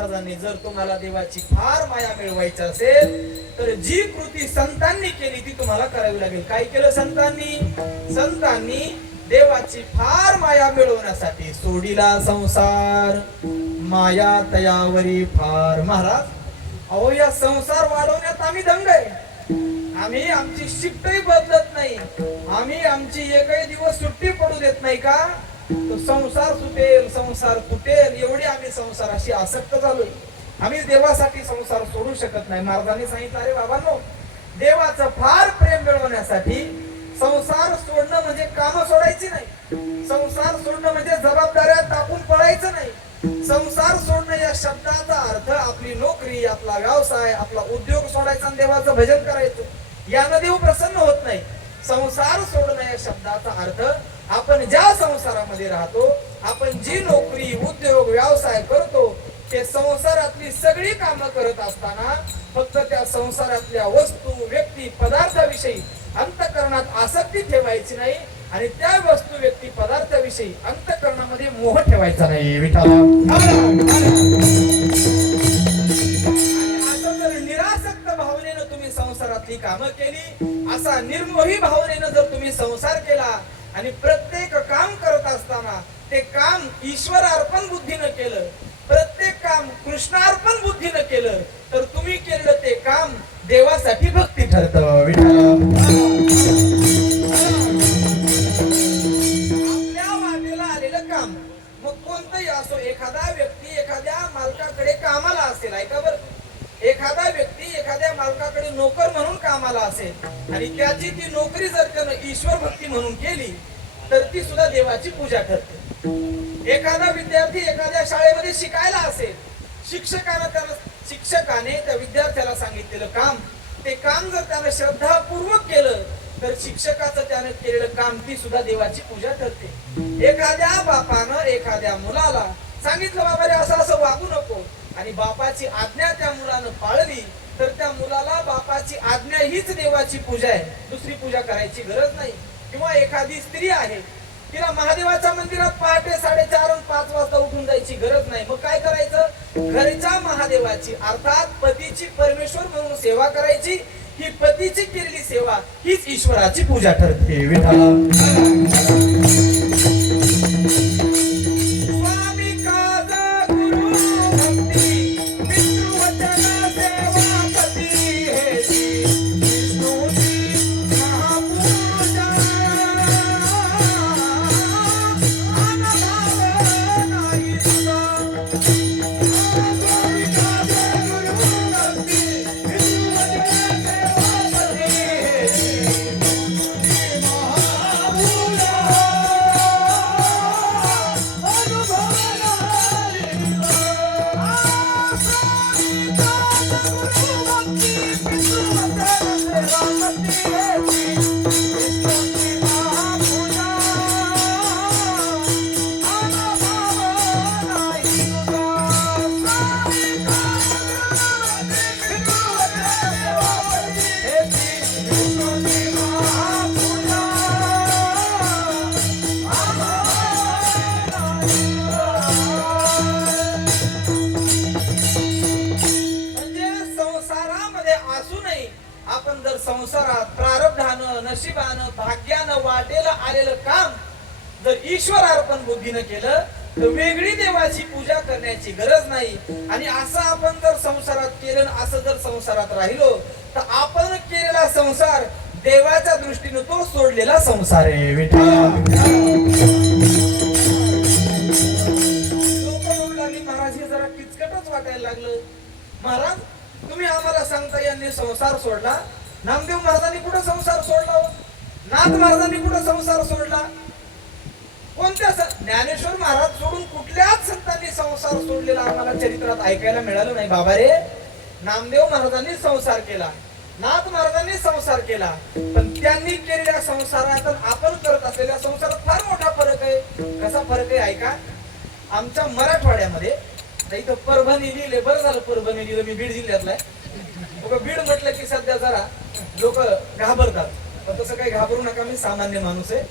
महाराजांनी जर तुम्हाला देवाची फार माया मिळवायची असेल तर जी कृती संतांनी केली ती तुम्हाला करावी लागेल. काय केलं संतांनी देवाची फार माया मिळवण्यासाठी सोडिला संसार माया तयावरी फार. महाराज अहो या संसार वाढवण्यात आम्ही दंग आहे. आम्ही आमची शिफ्टही बदलत नाही. आम्ही आमची एकही दिवस सुट्टी पडू देत नाही का तो संसार सुटेल संसार तुटेल एवढी आम्ही संसाराशी आसक्त झालोय. आम्ही देवासाठी संसार सोडू शकत नाही. महाराजांनी सांगितलं अरे बाबांनो देवाचं फार प्रेम मिळवण्यासाठी संसार सोडणं म्हणजे काम सोडायची नाही. संसार सोडणं म्हणजे जबाबदाऱ्या टाकून पळायचं नाही. संसार सोडणं या शब्दाचा अर्थ आपली नोकरी आपला व्यवसाय आपला उद्योग सोडायचा आणि देवाचं भजन करायचं. यानं देव प्रसन्न होत नाही. संसार सोडणं या शब्दाचा अर्थ आपण ज्या संसारामध्ये राहतो आपण जी नोकरी उद्योग व्यवसाय करतो ते संसारातली सगळी कामं करत असताना फक्त त्या संसारातल्या वस्तू व्यक्ती पदार्थाविषयी अंतःकरणात आसक्ती ठेवायची नाही आणि त्या वस्तू व्यक्ती पदार्थाविषयी अंतःकरणामध्ये मोह ठेवायचा नाही. विठाला असं जर निरासक्त भावनेनं तुम्ही संसारातली कामं केली असा निर्मोही भावनेनं जर तुम्ही संसार केला आणि प्रत्येक काम करत असताना ते काम ईश्वरार्पण बुद्धीनं केलं प्रत्येक काम कृष्णार्पण बुद्धीनं केलं तर तुम्ही केलेलं ते काम देवासाठी भक्ती ठरतं. आपल्या वाटेला आलेलं काम मग कोणतंही असो एखादा व्यक्ती एखाद्या मालकाकडे कामाला असेल ऐका बरं एखादा व्यक्ती एखाद्या मालकाकडे नोकर म्हणून कामाला असेल आणि त्याची ती नोकरी जर त्यानं ईश्वर भक्ती म्हणून केली तर ती सुद्धा देवाची पूजा ठरते. एखादा विद्यार्थी एखाद्या शाळेमध्ये शिकायला असेल शिक्षकाने त्या विद्यार्थ्याला सांगितलेलं काम ते काम जर त्यानं श्रद्धापूर्वक केलं तर शिक्षकाचं त्यानं केलेलं काम ती सुद्धा देवाची पूजा ठरते. एखाद्या बापानं एखाद्या मुलाला सांगितलं बाबा रे असं असं वागू नको आणि बापाची आज्ञा त्या मुलानं पाळली तर त्या मुलाला बापाची आज्ञा हीच देवाची पूजा आहे. दुसरी पूजा करायची गरज नाही. किंवा एखादी स्त्री आहे तिला महादेवाच्या मंदिरात पहाटे 4:30 आणि 5 वाजता उठून जायची गरज नाही. मग काय करायचं घरच्या महादेवाची अर्थात पतीची परमेश्वर म्हणून सेवा करायची. ही पतीची केलेली सेवा हीच ईश्वराची पूजा ठरते. संसारात प्रारब्धानं नशिबानं भाग्यानं वाटेला आलेलं काम जर ईश्वर अर्पण बुद्धीनं केलं तर वेगळी देवाची पूजा करण्याची गरज नाही. आणि असं आपण जर संसारात केलं असं जर संसारात राहिलो तर आपण केलेला संसार देवाच्या दृष्टीने तो सोडलेला संसार आहे. महाराज हे जरा किचकटच वाटायला लागलं. महाराज तुम्ही आम्हाला सांगता यांनी संसार सोडला. नामदेव महाराजांनी कुठं संसार सोडला नाथ महाराजांनी कुठं संसार सोडला कोणत्या ज्ञानेश्वर महाराज सोडून कुठल्याच संतांनी संसार सोडलेला आम्हाला चरित्रात ऐकायला मिळालं नाही. बाबा रे नामदेव महाराजांनी संसार केला नाथ महाराजांनी संसार केला पण त्यांनी केलेल्या संसारात आपण करत असलेल्या संसारात फार मोठा फरक आहे. कसा फरक आहे ऐका. आमच्या मराठवाड्यामध्ये इथं परभणी लिहिले बरं झालं परभणी लिहिलं मी बीड जिल्ह्यातला आहे. बीड म्हटलं की सध्या जरा लोक घाबरतात पण तसं काही घाबरू नका मी सामान्य माणूस आहे.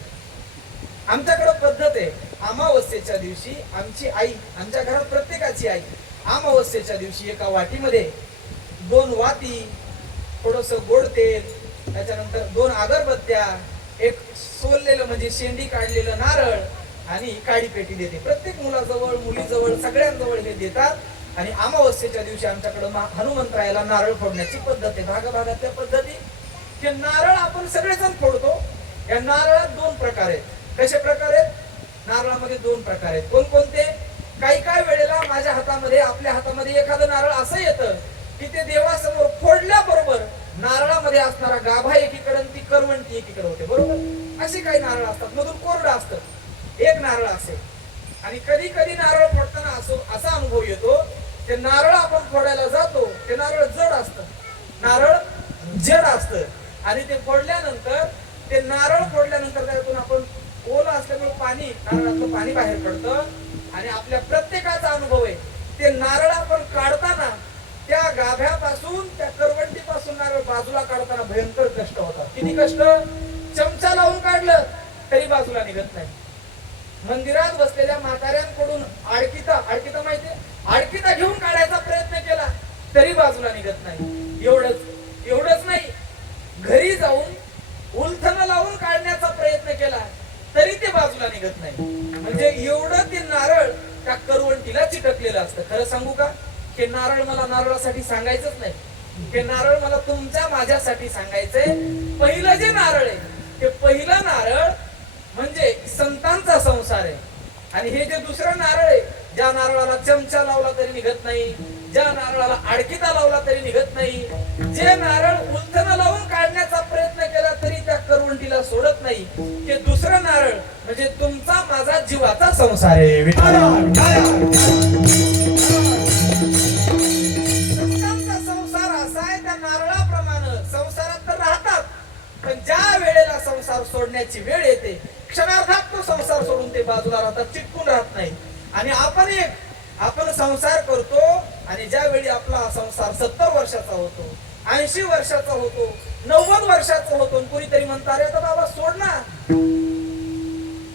आमच्याकडे पद्धत आहे अमावस्येच्या दिवशी आमची आई आमच्या घरात प्रत्येकाची आई अमावस्येच्या दिवशी एका वाटीमध्ये 2 वाती, थोडस गोड तेल, त्याच्यानंतर 2 अगरबत्त्या, एक सोललेलं म्हणजे शेंडी काढलेलं नारळ आणि काळी पेटी देते. प्रत्येक मुलाजवळ, मुलीजवळ, सगळ्यांजवळ हे देतात. आणि अमावस्येच्या दिवशी आमच्याकडे हनुमंतरायाला नारळ फोडण्याची पद्धत आहे. भागाभागातल्या पद्धती की नारळ आपण सगळेजण फोडतो. या नारळात 2 प्रकार आहेत. कसे प्रकार आहेत? नारळामध्ये 2 प्रकार आहेत. कोणकोणते? काही वेळेला माझ्या हातामध्ये, आपल्या हातामध्ये एखादं नारळ असं येतं की ते देवासमोर फोडल्याबरोबर नारळामध्ये असणारा गाभा एकीकडे आणि ती करवंटी एकीकडे होते. बरोबर? असे काही नारळ असतात, मधून कोरडं असतं. एक नारळ असेल. आणि कधी कधी नारळ फोडताना असा अनुभव येतो, ते नारळ आपण फोडायला जातो, ते नारळ जड असतं, नारळ जड असतं. आणि ते फोडल्यानंतर, ते नारळ फोडल्यानंतर त्यातून आपण ओलं असल्यामुळे पाणी, नारळातलं पाणी बाहेर पडतं. आणि आपल्या प्रत्येकाचा अनुभव आहे, ते नारळ आपण काढताना त्या गाभ्यापासून, त्या करवंटीपासून नारळ बाजूला काढताना भयंकर कष्ट होतात. किती कष्ट? चमचा लावून काढलं तरी बाजूला निघत नाही. मंदिरात बसलेल्या म्हाताऱ्यांकडून आडकिता माहितीये, आडकिता घेऊन काढायचा प्रयत्न केला तरी बाजूला निघत नाही. एवढंच नाही, घरी जाऊन उलथन लावून काढण्याचा प्रयत्न केला तरी ते बाजूला निघत नाही. म्हणजे एवढं ते नारळ त्या करवंटीला चिटकलेलं असतं. खरं सांगू का, हे नारळ मला नारळासाठी सांगायचंच नाही, हे नारळ मला तुमच्या माझ्यासाठी सांगायचंय. पहिलं जे नारळ आहे, ते पहिलं नारळ म्हणजे संतांचा संसार आहे. आणि हे जे दुसरं नारळ आहे, ज्या नारळाला चमचा लावला तरी निघत नाही, ज्या नारळाला आडकिता लावला तरी निघत नाही, जे नारळ उलथन लावून काढण्याचा प्रयत्न केला तरी त्या करवंटीला सोडत नाही, ते दुसरं नारळ म्हणजे तुमचा माझा जीवाचा संसार आहे. संतांचा संसार असा आहे, त्या नारळाप्रमाणे संसारात तर राहतात, पण ज्या वेळेला संसार सोडण्याची वेळ येते, क्षणार्धात तो संसार सोडून ते बाजूला राहतात, चिटकून राहत नाही. आणि आपण संसार करतो, आणि ज्यावेळी आपला संसार 70 वर्षाचा होतो, 80 वर्षाचा होतो, 90 वर्षाचा होतो, कोणीतरी म्हणतात अरे बाबा सोड ना.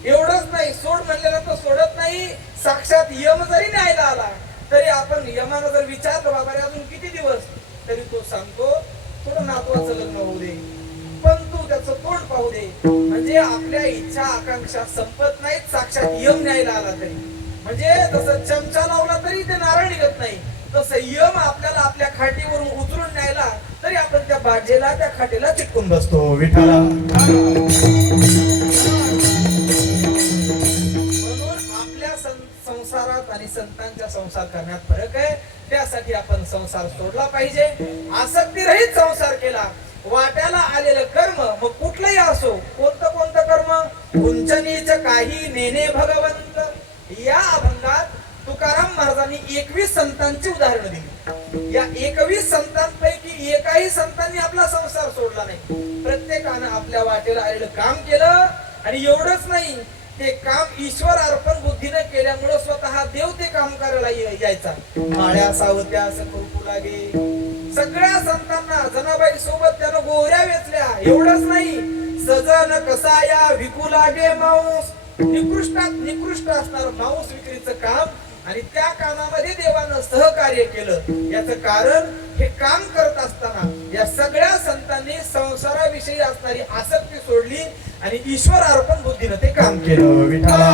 एवढंच नाही, सोड म्हणलेलं तर सोडत नाही. साक्षात यम जरी न्यायला आला तरी आपण यमानं जर विचारलं बाबा रे अजून किती दिवस, तरी तो सांगतो थोडं नातवाचं लग्न होऊ दे, पण तू त्याचं तोंड पाहू दे. म्हणजे आपल्या इच्छा आकांक्षा संपत नाहीत, साक्षात यम न्यायला आला तरी. म्हणजे जसं चमचा लावला तरी ते नारळ निघत नाही, तसं यम आपल्याला आपल्या खाटीवरून उचलून न्यायला तरी आपण त्या बाजेला, त्या खाटीला चिटकून बसतो. विठाला संसारात आणि संतांच्या संसार करण्यात फरक आहे. त्यासाठी आपण संसार सोडला पाहिजे, आसक्ती रहित संसार केला. वाट्याला आलेलं कर्म मग कुठलंही असो, कोणतं कर्म, उंच नीच काही नेणे भगवंत. या अभंगात तुकाराम महाराजांनी 21 संतांची उदाहरणं दिली. या 21 संतांपैकी एकाही संतांनी आपला संसार सोडला नाही. प्रत्येकानं आपल्या वाटेला आलेलं काम केलं. आणि एवढंच नाही, ते काम ईश्वर अर्पण बुद्धीने केल्यामुळे स्वतः देव ते काम करायला यायचा. माळ्या सावत्या असं करू लागे. सगळ्या संतांना जनाबाई सोबत त्यानं गोऱ्या वेचल्या. एवढंच नाही, सजन कसाया विकू लागे मांस. निकृष्ट असणार मांस विक्रीचं काम, आणि त्या कामामध्ये देवानं सहकार्य केलं. याचं कारण, हे काम करत असताना या सगळ्या संतांनी संसाराविषयी असणारी आसक्ती सोडली आणि ईश्वर अर्पण बुद्धीनं ते काम केलं. विठाला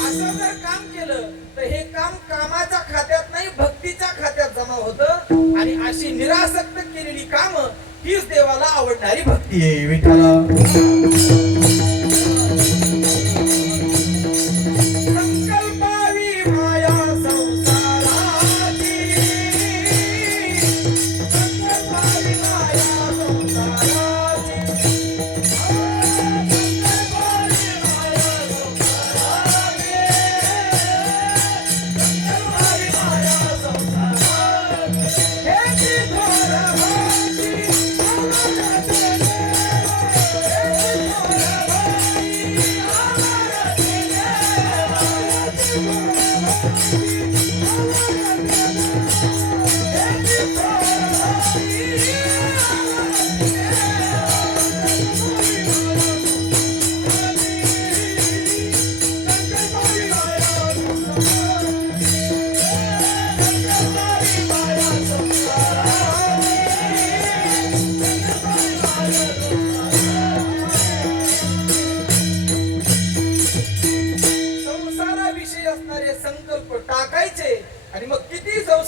असं जर काम केलं तर हे काम कामाच्या खात्यात नाही, भक्तीच्या खात्यात जमा होतं. आणि अशी निरासक्त केलेली कामं हीच देवाला आवडणारी भक्ती आहे. विठाला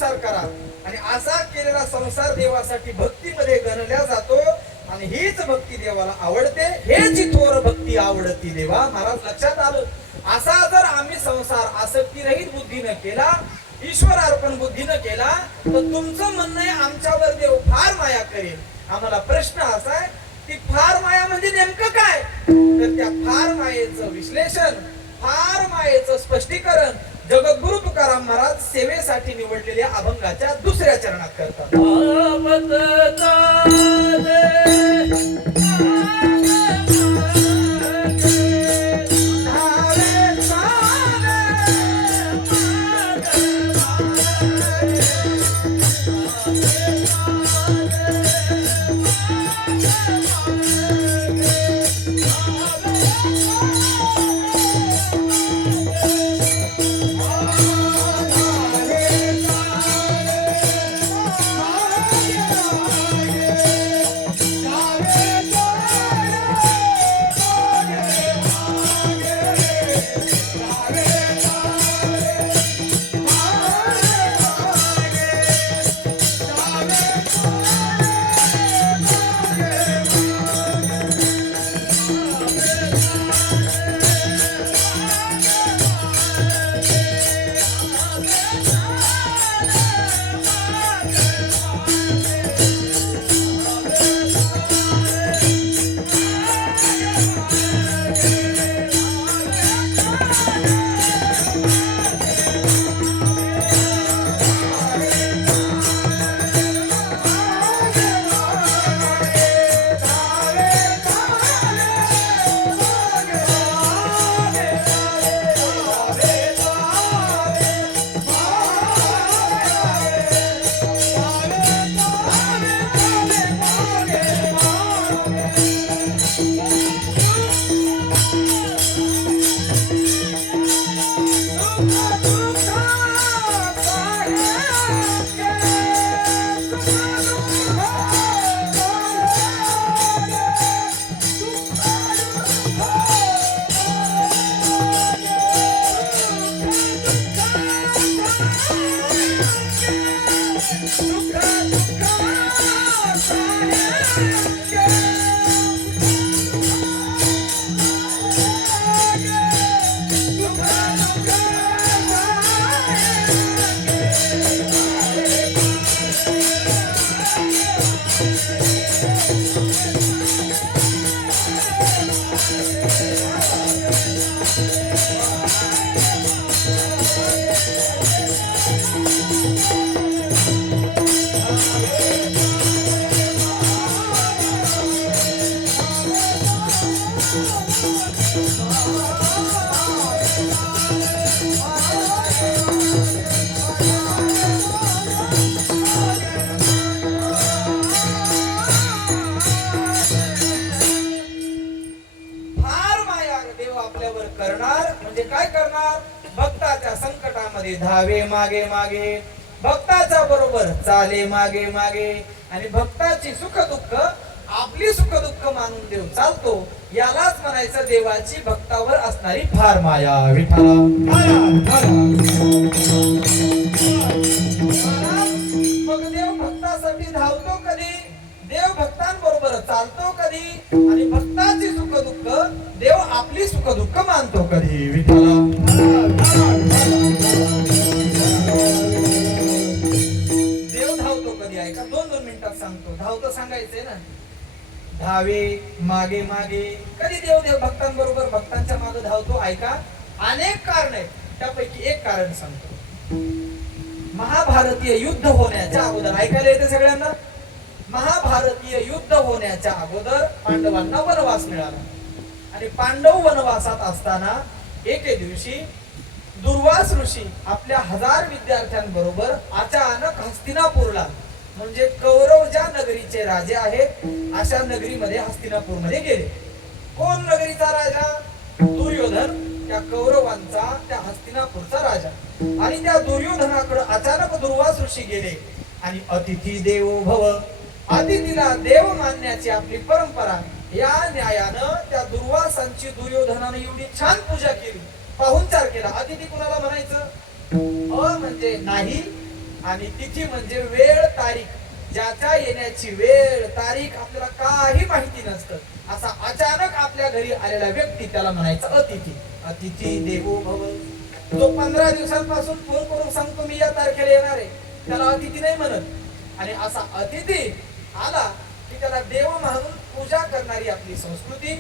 संसार करा. आणि असा केलेला संसार देवासाठी भक्तीमध्ये गणल्या जातो. आणि हीच भक्ती देवाला आवडते. हेच थोर भक्ती आवडती देवा. महाराज लक्षात आलं. असा जर आम्ही संसार आसक्तीरहित बुद्धीनं केला, ईश्वर अर्पण बुद्धीनं केला, तर तुमचं म्हणणं आहे आमच्यावर देव फार माया करेल. आम्हाला प्रश्न असा आहे, ती फार माया म्हणजे नेमकं काय? तर त्या फार मायेचं विश्लेषण, फार मायेचं स्पष्टीकरण जगद्गुरु तुकाराम महाराज सेवेसाठी निवडलेल्या अभंगाच्या दुसऱ्या चरणात करतात. धावे मागे मागे, भक्ताच्या बरोबर चाले मागे मागे. आणि भक्ताची सुख दुःख आपली सुख दुःख मानून देव चालतो. यालाच म्हणायचं देवाची भक्तावर असणारी फार माया. विठ्ठला मग देव भक्तासाठी धावतो कधी, देव भक्तांबरोबर चालतो कधी, आणि भक्ताची सुख दुःख देव आपली सुख दुःख मानतो कधी. विठ्ठला देव धावतो कधी ऐका. 2-2 मिनिटात सांगतो. धावतो सांगायचंय ना. धावे मागे मागे. कधी देव भक्तांबरोबर भक्तांच्या मागे धावतो ऐका. अनेक कारण आहेत. त्यापैकी एक कारण सांगतो. महाभारतीय युद्ध होण्याच्या अगोदर, ऐकायला येते सगळ्यांना, महाभारतीय युद्ध होण्याच्या अगोदर पांडवांना वनवास मिळाला. आणि पांडव वनवासात असताना एके दिवशी दुर्वास ऋषी आपल्या 1000 विद्यार्थ्यांबरोबर अचानक हस्तिनापूरला, म्हणजे कौरव ज्या नगरीचे राजे आहेत अशा नगरीमध्ये हस्तिनापूरमध्ये गेले. कोण नगरीचा राजा? दुर्योधन, त्या कौरवांचा, त्या हस्तिनापूरचा राजा. आणि त्या दुर्योधनाकडे अचानक दुर्वास ऋषी गेले. आणि अतिथी देवो भव, अतिथीला देव मानण्याची आपली परंपरा, या न्यायानं त्या दुर्वासांची दुर्योधनाने एवढी छान पूजा केली, पाहुणचार केला. अतिथी कुणाला म्हणायचं? म्हणजे नाही, आणि तिथी म्हणजे वेळ तारीख, ज्याच्या येण्याची वेळ तारीख आपल्याला काही माहिती नसतं, असा अचानक आपल्या घरी आलेला व्यक्ती त्याला म्हणायचं अतिथी. अतिथी देवो भव. जो 15 दिवसांपासून फोन करून सांगतो मी या तारखेला येणार आहे, त्याला अतिथी नाही म्हणत. आणि असा अतिथी आला की त्याला देव म्हणून पूजा करणारी आपली संस्कृती.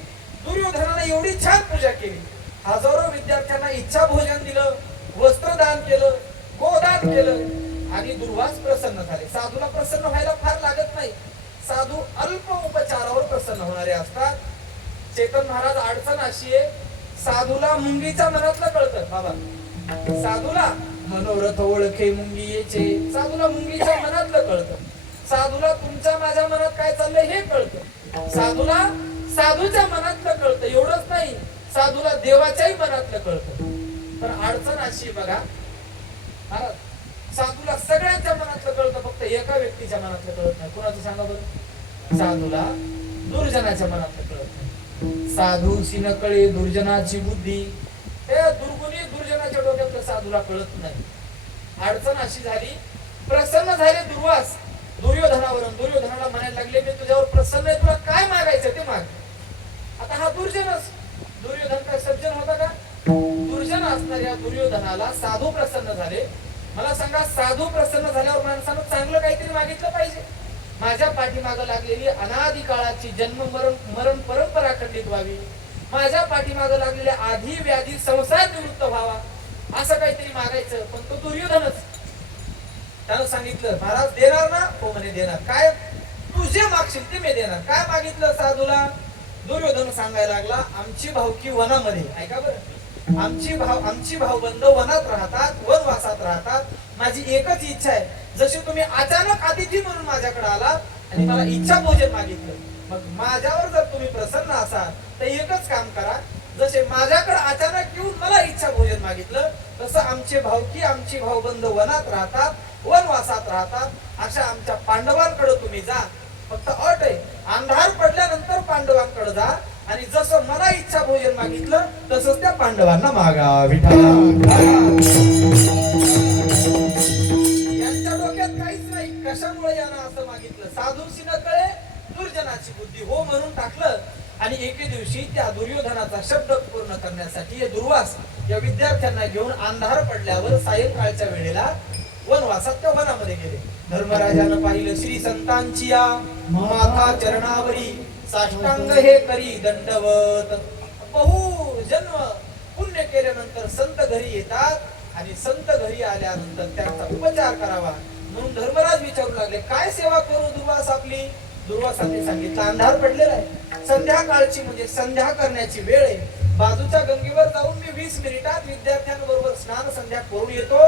दुर्योधनाने एवढी छान पूजा केली, हजारो विद्यार्थ्यांना इच्छा भोजन दिलं, वस्त्रदान केलं, गोदान केलं आणि दुर्वास प्रसन्न झाले. साधूला प्रसन्न व्हायला फार लागत नाही, साधू अल्प उपचारावर प्रसन्न होणारे असतात. चेतन महाराज अडचण अशी आहे, साधूला मुंगीच्या मनातलं कळतं. बाबा साधूला मनोरथ ओळखे मुंगीचे, साधूला मुंगीच्या मनातलं कळतं. साधूला तुमच्या माझ्या मनात काय चाललंय हे कळतं. साधूला साधूच्या मनातलं कळतं. एवढंच नाही, साधूला देवाच्याही मनातलं कळतं. पण अडचण अशी बघा, साधूला सगळ्यांच्या मनातलं कळतं, फक्त एका व्यक्तीच्या मनातलं कळत नाही. कुणाचं सांगा बरं? साधूला दुर्जनाच्या मनातलं कळत नाही. साधूशी न कळे दुर्जनाची बुद्धी, हे दुर्गुणी दुर्जनाच्या डोक्यातलं साधूला कळत नाही. अडचण अशी झाली, प्रसन्न झाले दुर्वास दुर्योधनावरून. दुर्योधनाला म्हणायला लागले मी तुझ्यावर प्रसन्न आहे, तुला काय मागायचं ते माग. आता हा दुर्जनच, दुर्योधन काय सज्जन होता का? दुर्जन असणाऱ्या दुर्योधनाला साधू प्रसन्न झाले. मला सांगा, साधू प्रसन्न झाल्यावर माणसानं चांगलं काहीतरी मागितलं पाहिजे. माझ्या पाठीमागं लागलेली अनादि काळाची जन्म मरण परंपरा खंडित व्हावी, माझ्या पाठीमागं लागलेल्या आधी व्याधी संसार निवृत्त व्हावा, असं काहीतरी मागायचं. पण तो दुर्योधनच, त्यानं सांगितलं महाराज देणार ना? हो म्हणे देणार. काय तू जे मागशील ते मी देणार. काय मागितलं साधूला? दुर्योधन सांगायला लागला आमची भावकी वनामध्ये, ऐका बरं, आमची भावबंद वनात राहतात, वनवासात राहतात. माझी एकच इच्छा आहे, जशी तुम्ही अचानक अतिथी म्हणून माझ्याकडे आलात आणि मला इच्छा भोजन मागितलं, मग माझ्यावर जर तुम्ही प्रसन्न असाल तर एकच काम करा, जसे माझ्याकडे अचानक येऊन मला इच्छा भोजन मागितलं तसं आमचे भावकी आमची भावबंद वनात राहतात, वनवासात राहतात, अशा आमच्या पांडवांकडे तुम्ही जा. फक्त अट आहे, अंधार पडल्यानंतर पांडवांकडे जा आणि जसं मला इच्छा भोजन मागितलं तसंच त्या पांडवांना मागा. विठ्ठला यांच्या डोक्यात काहीच नाही, कशामुळे यानं असं मागितलं. साधूशी न कळे दुर्जनाची बुद्धी, हो म्हणून टाकलं. आणि एके दिवशी त्या दुर्योधनाचा शब्द पूर्ण करण्यासाठी हे दुर्वास या विद्यार्थ्यांना घेऊन अंधार पडल्यावर सायंकाळच्या वेळेला वनवासात त्या वनामध्ये गेले. धर्मराजानं पाहिलं श्री संतांची या माथा चरणावरी साष्टांग हे करी दंडवत. बहु जन्म पुण्य केल्यानंतर संत घरी येतात आणि संत घरी आल्यानंतर त्यांचा उपचार करावा म्हणून धर्मराज विचारू लागले काय सेवा करू दुर्वास आपली. दुर्वासाने सांगितलं अंधार पडलेला आहे, संध्याकाळची म्हणजे संध्या करण्याची वेळ आहे, बाजूच्या गंगेवर जाऊन मी 20 मिनिटात विद्यार्थ्यांबरोबर स्नान संध्या करून येतो,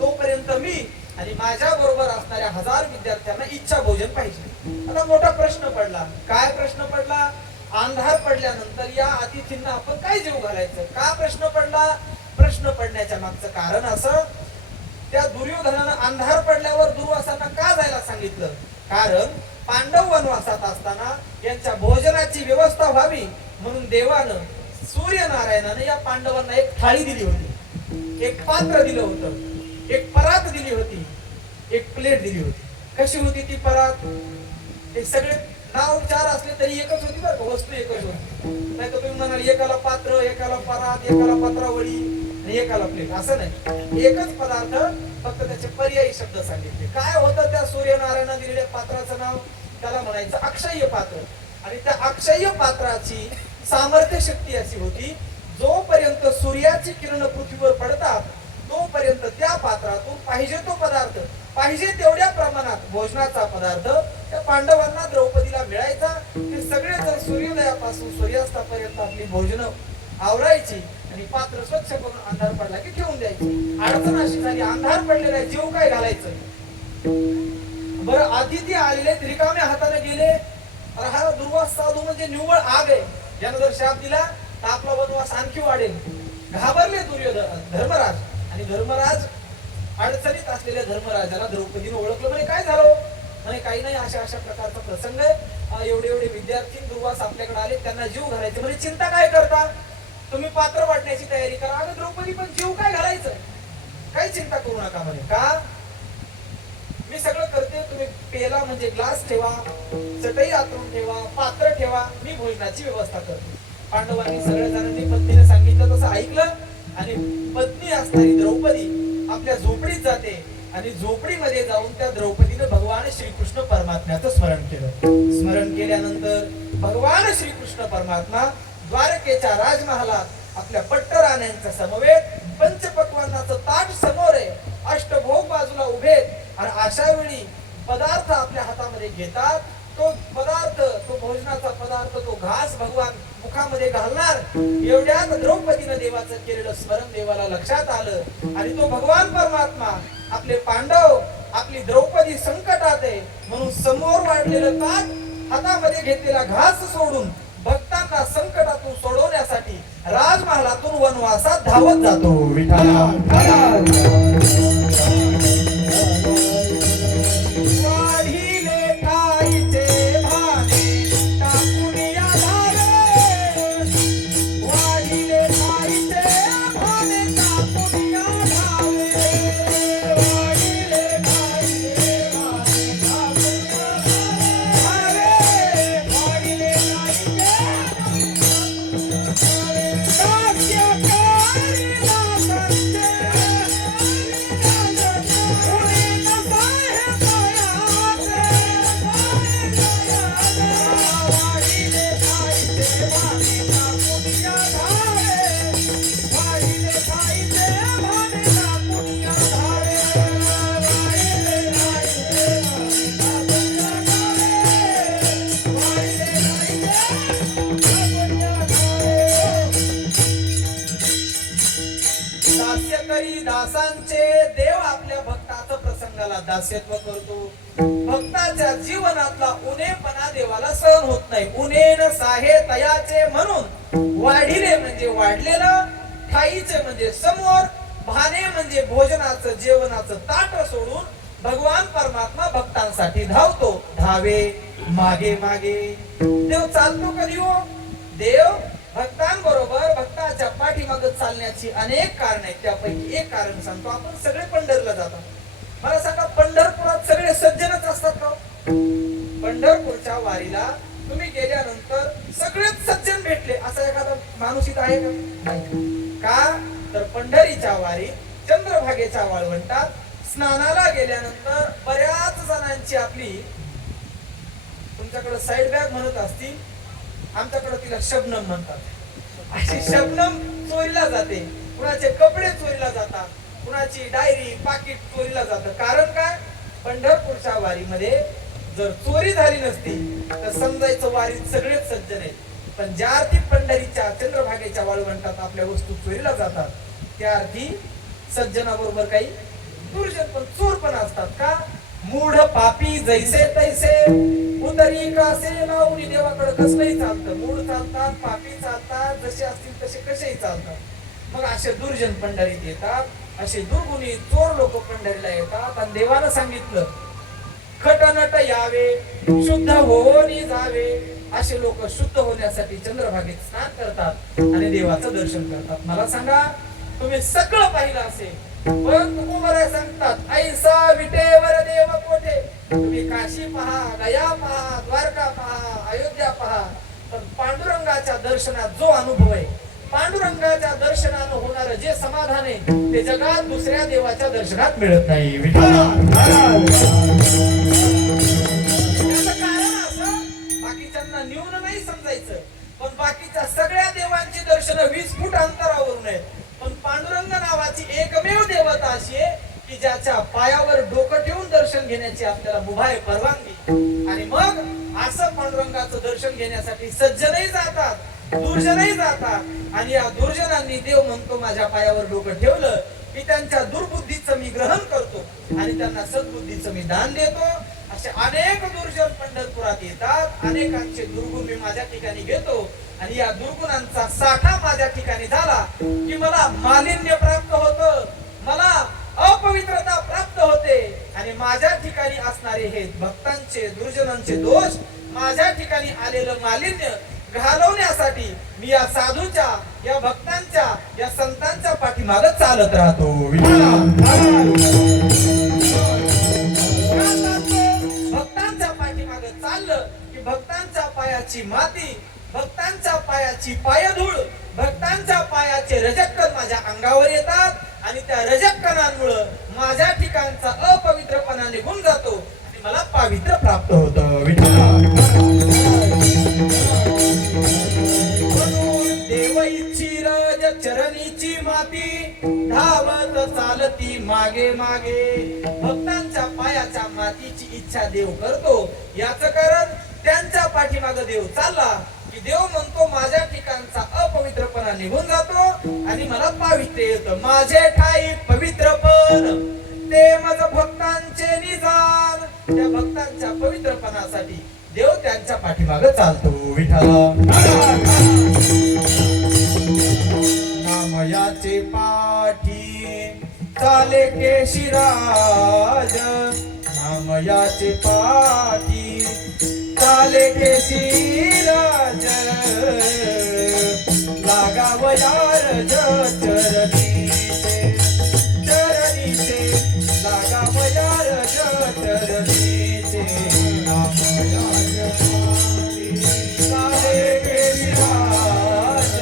तोपर्यंत मी आणि माझ्या बरोबर असणाऱ्या 1000 विद्यार्थ्यांना इच्छा भोजन पाहिजे. आता मोठा प्रश्न पडला. काय प्रश्न पडला? अंधार पडल्यानंतर या अतिथींना आपण काय जेव घालायचं? का प्रश्न पडला? प्रश्न पडण्याच्या मागचं कारण असं, त्या दुर्योधनानं अंधार पडल्यावर दुर्वासांना का जायला सांगितलं? कारण पांडव वनवासात असताना यांच्या भोजनाची व्यवस्था व्हावी म्हणून देवानं सूर्यनारायणाने या पांडवांना एक थाळी दिली होती, एक पात्र दिलं होतं, एक परात दिली होती, एक प्लेट दिली होती. कशी होती ती परात? ते सगळे नाव 4 असले तरी एकच होती बरं का, वस्तू एकच होती. नाही तर तुम्ही म्हणाल एकाला पात्र, एकाला परात, एकाला पत्रावळी आणि एकाला प्लेट, असं नाही. एकच पदार्थ, फक्त त्याचे पर्यायी शब्द सांगितले. काय होतं त्या सूर्यनारायणाने दिलेल्या पात्राचं नाव? त्याला म्हणायचं अक्षय्य पात्र. आणि त्या अक्षय्य पात्राची सामर्थ्य शक्ती अशी होती, जोपर्यंत सूर्याची किरण पृथ्वीवर पडतात तोपर्यंत त्या पात्रातून पाहिजे तो पदार्थ, पाहिजे तेवढ्या प्रमाणात भोजनाचा पदार्थ त्या पांडवांना द्रौपदीला मिळायचा. ते सगळे जर सूर्योदयापासून सूर्यास्तापर्यंत आपली भोजन आवरायची आणि पात्र स्वच्छ करून अंधार पडला की ठेवून द्यायची. अडचण अशी झाली, अंधार पडलेला आहे, जीव काय घालायचं? बरं, अतिथी आलेले रिकाम्या हाताने गेले. हा दुर्वास साधू म्हणजे निव्वळ आग आहे, यानं जर शाप दिला तर आपला वनवास आणखी वाढेल. घाबरले धर्मराज. आणि धर्मराज अडचणीत असलेल्या धर्मराजाला द्रौपदीने ओळखलं. म्हणे काय झालं? म्हणे काही नाही, अशा अशा प्रकारचा प्रसंग आहे, एवढे एवढे विद्यार्थी दुर्वास आपल्याकडे आले, त्यांना जीव घालायचं. म्हणजे चिंता काय करता, तुम्ही पात्र वाटण्याची तयारी करा. अगं द्रौपदी पण जीव काय घालायचं, काही चिंता करू नका म्हणे. का? मी सगळं करते, तुम्ही पेला म्हणजे ग्लास ठेवा, चटई आतरून ठेवा, पात्र ठेवा, मी भोजनाची व्यवस्था करते. पांडवांनी सगळ्या जणांनी पत्नीने सांगितलं तसं ऐकलं आणि पत्नी असणारी द्रौपदी आपल्या झोपडीत जाते आणि झोपडीमध्ये जाऊन त्या द्रौपदीने भगवान श्रीकृष्ण परमात्म्याचं स्मरण केलं. स्मरण केल्यानंतर भगवान श्रीकृष्ण परमात्मा द्वारकेच्या राजमहालात आपल्या पट्टराण्यांच्या समवेत पंचपक्वान्नाचं ताट समोर आहे, अष्टभोग बाजूला उभेत आणि अशा वेळी पदार्थ आपल्या हातामध्ये घेतात. तो पदार्थ, तो भोजनाचा पदार्थ, तो घास भगवान मुखामध्ये घालणार. एवढ्यात द्रौपदीनं देवाचं केलेलं स्मरण देवाला लक्षात आलं आणि तो भगवान परमात्मा आपले पांडव, आपली द्रौपदी संकटात आहे म्हणून समोर वाढलेलं ताट, हातामध्ये घेतलेला घास सोडून भक्तांना संकटातून सोडवण्यासाठी राजमहालातून वनवासात धावत जातो. विठ्ठला दासांचे देव आपल्या भक्ताचं प्रसंगाला दास्यत्व करतो. भक्ताच्या जीवनातला उणेपणा देवाला सहन होत नाही. उणेन साहे तयाचे म्हणून वाढिले म्हणजे वाढलेलं, ठाईचे म्हणजे समोर, भाने म्हणजे भोजनाचं जेवणाचं ताट सोडून भगवान परमात्मा भक्तांसाठी धावतो. धावे मागे मागे. देव चालतो कधी हो? देव भक्तांबरोबर भक्ताच्या पाठीमागे चालण्याची अनेक कारण आहेत. त्यापैकी एक कारण सांगतो. आपण सगळे पंढरला जातात. मला सांगा, पंढरपुरात सगळे सज्जनच असतात का? पंढरपूरच्या वारीला तुम्ही गेल्यानंतर सगळेच सज्जन भेटले असा एखादा माणूस इथं आहे का? नाही. का तर पंढरीच्या वारी चंद्रभागेच्या वाळवंटात स्नानाला गेल्यानंतर बऱ्याच जणांची आपली, तुमच्याकडे साईड बॅग म्हणत असतील, आमच्याकडे तिला शबनम म्हणतात, अशी शबनम चोरीला जाते. कुणाचे कपडे चोरीला जातात, कुणाची डायरी पाकिट चोरीला जातं. कारण काय? पंढरपूरच्या वारीमध्ये जर चोरी झाली नसती तर समजायचं वारीत सगळेच सज्जन आहेत. पण ज्या अर्थी पंढरीच्या चंद्रभागेच्या वाळवंटात आपल्या वस्तू चोरीला जातात त्या अर्थी सज्जनाबरोबर काही दुर्जन पण चोर पण असतात. का? मूढ पापी जैसे तैसे उतरी कासे लावून देवाकडे कसलंही चालतं. मूढ चालतात, पापी चालतात, जसे असतील तसे कसेही चालतात. मग असे दुर्जन पंढरीत येतात, असे दुर्गुणी चोर लोक पंढरीला येतात आणि देवानं सांगितलं खटनट यावे, शुद्ध होऊन जावे. असे लोक शुद्ध होण्यासाठी चंद्रभागेत स्नान करतात आणि देवाचं दर्शन करतात. मला सांगा, तुम्ही सगळं पाहिलं असेल पण तुम्हाला सांगतात ऐसा विटेवर देव कोठे. तुम्ही काशी पहा, गया पहा, द्वारका पहा, अयोध्या पहा, पण पांडुरंगाच्या दर्शनात जो अनुभव आहे, पांडुरंगाच्या दर्शनानं होणारं जे समाधान आहे ते जगात दुसऱ्या देवाच्या दर्शनात मिळत नाही. कारण असं बाकीच्यांना न्यून नाही समजायचं, पण बाकीच्या सगळ्या देवांची दर्शनं 20 फूट अंतरावरून आहेत. पण पांडुरंग नावाची एकमेव देवता अशी आहे की ज्याच्या पायावर डोकं ठेवून दर्शन घेण्याची आपल्याला मुभा आहे, परवानगी. आणि मग असं पांडुरंगाचं दर्शन घेण्यासाठी सज्जनही जातात, दुर्जनही जातात. आणि या दुर्जनांनी देव म्हणतो माझ्या पायावर डोकं ठेवलं की त्यांच्या दुर्बुद्धीचं मी ग्रहण करतो आणि त्यांना सद्बुद्धीचं मी दान देतो. असे अनेक दुर्जन पंढरपुरात येतात, अनेकांचे दुर्गुण मी माझ्या ठिकाणी घेतो आणि या दुर्गुणांचा साठा माझ्या ठिकाणी झाला की मला मालिन्य प्राप्त होतं, मला अपवित्रता प्राप्त होते. आणि माझ्या ठिकाणी असणारे हे भक्तांचे, दुर्जनांचे दोष, माझ्या ठिकाणी आलेलं मालिन्य घालवण्यासाठी मी या साधूच्या, या भक्तांच्या, या संतांच्या पाठीमागे चालत राहतो. पायाची माती, भक्तांच्या पायाची पायधूळ, भक्तांच्या पायाचे रजक्कन माझ्या अंगावर येतात आणि त्या रजक्कनांमुळे माझ्या ठिकाणचा अपवित्रपणा निघून जातो आणि मला पावित्र्य प्राप्त होतं. विठ्ठला देव इच्छी रज चरणीची माती, धावत चालती मागे मागे. भक्तांच्या पायाच्या मातीची इच्छा देव करतो. याच कारण त्यांच्या पाठीमागे देव चालला की देव म्हणतो माझ्या ठिकाणचा अपवित्रपणा निघून जातो आणि मला पावित्र्य येतं. माझे ठाई पवित्रपण ते मज भक्तांचे निदान. त्या भक्तांच्या पवित्रपणासाठी देव त्यांच्या पाठीमागे चालतो. विठ्ठला नामयाचे पाठी चाले केशिराज, नामयाचे पाठी चाले केशिराज. लागावयार चरणीचे चरणीचे, लागावयार चरणीचे. नामयाचे पाठी चाले केशिराज,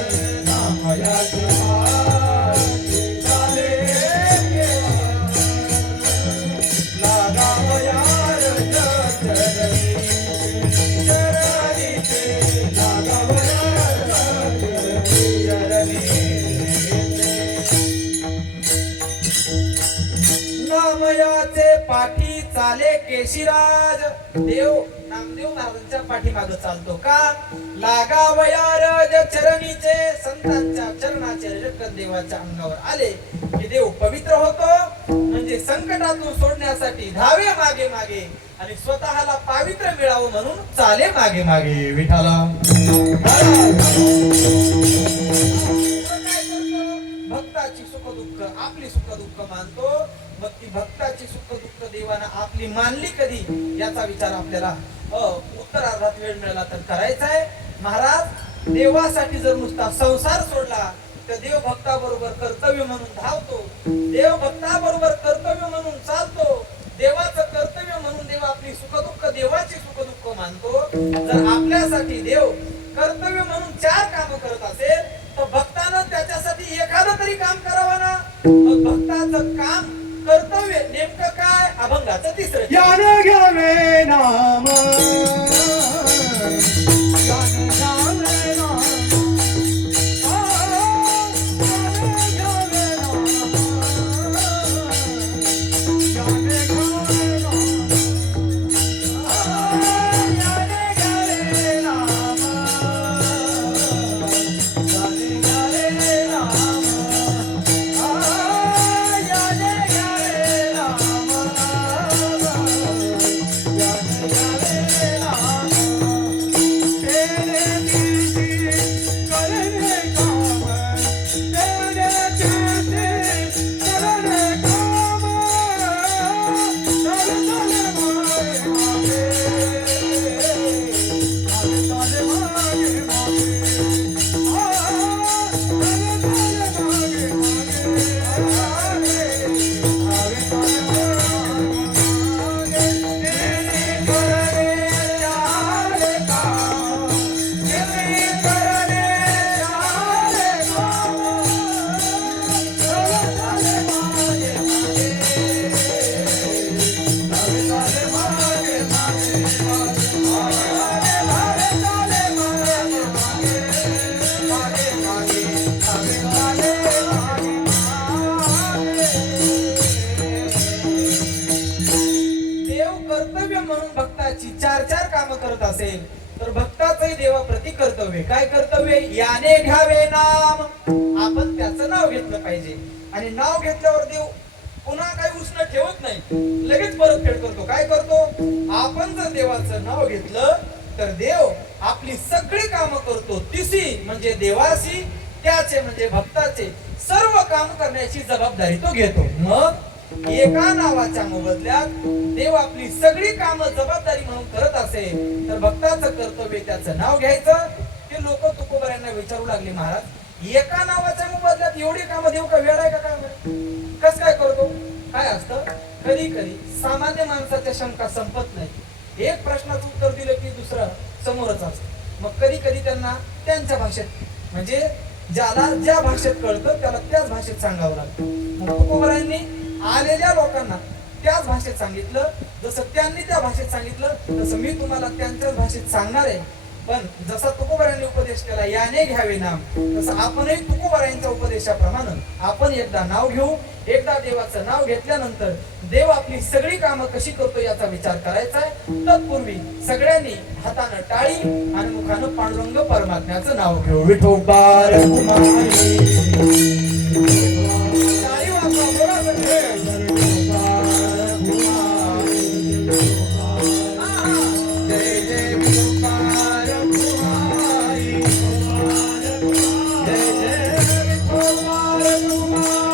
नामयाचे पाठी चाले केशिराज. लागावयार नामयाचे पाठी चाले केशिराज. देव नामदेव महाराजांच्या पाठीमागे चालतो का? लागावया रज चरणीचे, संतांच्या चरणाचे रजकन देवाच्या अंगावर आले की देव पवित्र होतो. म्हणजे संकटातून सोडण्यासाठी धावे मागे मागे आणि स्वतःला पावित्र मिळावं म्हणून चाले मागे मागे. विठ्ठला भक्ताची सुख दुःख आपली सुख दुःख मानतो. मग ती भक्ताची सुख दुःख देवानं आपली मानली कधी याचा विचार आपल्याला उत्तरार्धात वेळ मिळाला तर करायचा आहे. महाराज देवासाठी जर नुसता संसार सोडला तर देव भक्ताबरोबर कर्तव्य म्हणून धावतो. देव भक्ताबरोबर कर्तव्य म्हणून चालतो. देवाचं कर्तव्य म्हणून देव आपली सुख दुःख देवाची सुख दुःख मानतो. जर आपल्यासाठी देव कर्तव्य म्हणून 4 काम करत असेल तर भक्तानं त्याच्यासाठी एखादं तरी काम करावं ना. मग भक्ताचं काम कर्तव्य नेमकं काय? अभंगाचं 3रं ज्ञान घ्यावे नाम, ज्ञान घ्यावे नाम, ज्ञान घ्यावे नाम, ज्ञान घ्यावे नाम, ज्ञान घ्यावे नाम, ज्ञान घ्यावे नाम. करत असेल तर भक्ताचंही देवाप्रती कर्तव्य. काय कर्तव्य? याने घ्यावे नाम. आपण त्याचं नाव घेतलं पाहिजे आणि नाव घेतल्यावर देव पुन्हा काही उष्ण ठेवत नाही, लगेच परतफेड करतो. काय करतो? आपण जर देवाचं नाव घेतलं तर देव आपली सगळी कामं करतो. तिसी म्हणजे देवासी, त्याचे म्हणजे भक्ताचे सर्व काम करण्याची जबाबदारी तो घेतो. मग एका नावाच्या मोबदल्यात देव आपली सगळी कामं जबाबदारी म्हणून करत असेल तर भक्ताचं कर्तव्य त्याचं नाव घ्यायचं. ते लोक तुकोबऱ्यांना विचारू लागले, महाराज एका नावाच्या मोबदल्यात एवढी कामं देव का वेळ आहे का? काय कस काय करतो? काय असतं, कधी कधी सामान्य माणसाच्या शंका संपत नाही. एक प्रश्नाचं उत्तर दिलं की दुसरं समोरच असतं. मग कधी कधी त्यांना त्यांच्या भाषेत, म्हणजे ज्याला ज्या भाषेत कळतं त्याला त्याच भाषेत सांगावं लागतं. मग तुकोबारायांनी आलेल्या लोकांना त्याच भाषेत सांगितलं. जसं त्यांनी त्या भाषेत सांगितलं तसं मी तुम्हाला त्यांच्याच भाषेत सांगणार आहे. पण जसा तुकोबारायांनी उपदेश केला याने घ्यावे नाम, तसं आपणही तुकोबारायांच्या उपदेशाप्रमाणे आपण एकदा नाव घेऊ. एकदा देवाचं नाव घेतल्यानंतर देव आपली सगळी कामं कशी करतो याचा विचार करायचा आहे. तत्पूर्वी सगळ्यांनी हातानं टाळी आणि मुखानं पांडुरंग परमात्म्याचं नाव घेऊ. विठोबा रखुमाई. टाळी वाजवा, बोला सगळे. जय जय विठोबा रखुमाई. जय जय विठोबा रखुमाई.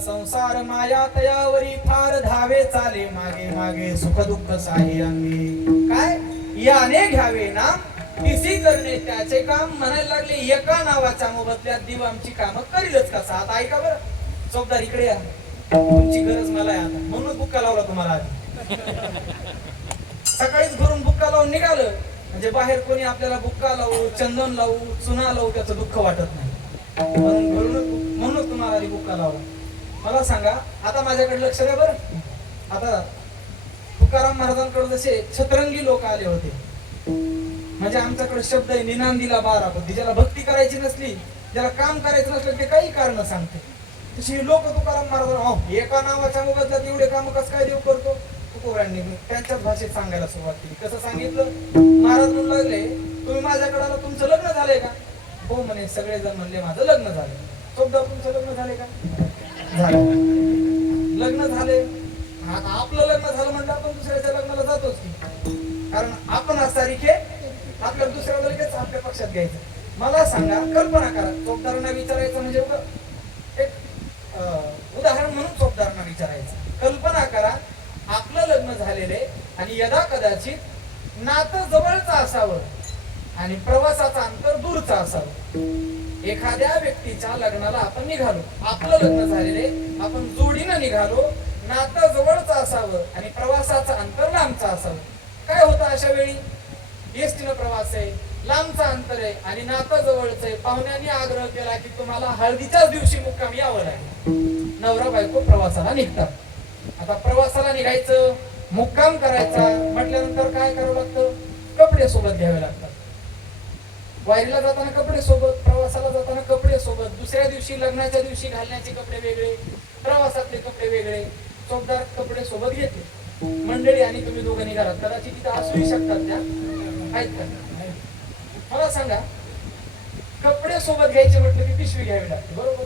संसार माया तयावरी फार धावे चाले मागे मागे सुख दुःख साही अंगी. काय याने घ्यावे नाम किसी करणे त्याचे काम. म्हणायला लागले एका नावाच्या मोबदल्यात देव आमची कामं करीलच कसा. आता ऐका बरं, चौकदार इकडे या. तुमची गरज मला आहे आता, म्हणून बुक्का लावला तुम्हाला आधी. सकाळीच घरून बुक्का लावून निघालं म्हणजे बाहेर कोणी आपल्याला बुक्का लावू, चंदन लावू, चुना लावू त्याचं दुःख वाटत नाही. म्हणूनच तुम्हाला आधी बुक्का लावला. मला सांगा, आता माझ्याकडे लक्ष द्या बरं. आता तुकाराम महाराजांकडे जसे छतरंगी लोक आले होते, म्हणजे आमच्याकडे शब्द आहे निनांदीला 12 बुद्धी. ज्याला भक्ती करायची नसली, ज्याला काम करायचं नसलं ते काही कारण सांगते. तशी लोक तुकाराम महाराज एका नावाच्या मोबदल्यात एवढे काम कसं काय देव करतो. तुकोबारायांनी त्यांच्याच भाषेत सांगायला सुरुवात केली. कसं सांगितलं, महाराज म्हणू लागले तुम्ही माझ्याकडे आला, तुमचं लग्न झालंय का. हो म्हणे, सगळेजण म्हणले माझं लग्न झालंय. चौकदार तुमचं लग्न झालंय का. झालं. लग्न झाले. आता आपलं लग्न झालं म्हणजे आपण दुसऱ्याच्या लग्नाला जातोच की, कारण आपण आज तारीख आहे, आपल्याला दुसऱ्याला लगेच आपल्या पक्षात घ्यायचं. मला सांगा, कल्पना करा, चौकदारांना विचारायचं म्हणजे एक उदाहरण म्हणून चौकदारांना विचारायचं. कल्पना करा, आपलं लग्न झालेले आणि यदा कदाचित नातं जवळचं असावं आणि प्रवासाचा अंतर दूरचा असावं. एखाद्या व्यक्तीच्या लग्नाला आपण निघालो, आपलं लग्न झालेले, आपण जोडीनं निघालो, नातं जवळचं असावं आणि प्रवासाचं अंतर लांबचं असावं. काय होतं अशा वेळी. एसटीनं प्रवास आहे, लांबचा अंतर आहे आणि नातं जवळचं आहे. पाहुण्यांनी आग्रह केला की तुम्हाला हळदीच्याच दिवशी मुक्काम यावं लागेल. नवरा बायको प्रवासाला निघतात. आता प्रवासाला निघायचं, मुक्काम करायचा म्हटल्यानंतर काय करावं लागतं, कपडे सोबत घ्यावे लागतात. वारीला जाताना कपडे सोबत, प्रवासाला जाताना कपडे सोबत. दुसऱ्या दिवशी लग्नाच्या दिवशी घालण्याचे कपडे वेगळे, प्रवासातले कपडे वेगळे. चौकदार कपडे सोबत घेते. मंडळी आणि तुम्ही दोघं निघालात, कदाचित तिथे असूही शकतात त्या, आहेत का. मला सांगा, कपडे सोबत घ्यायचे म्हटलं की पिशवी घ्यावी लागते, बरोबर.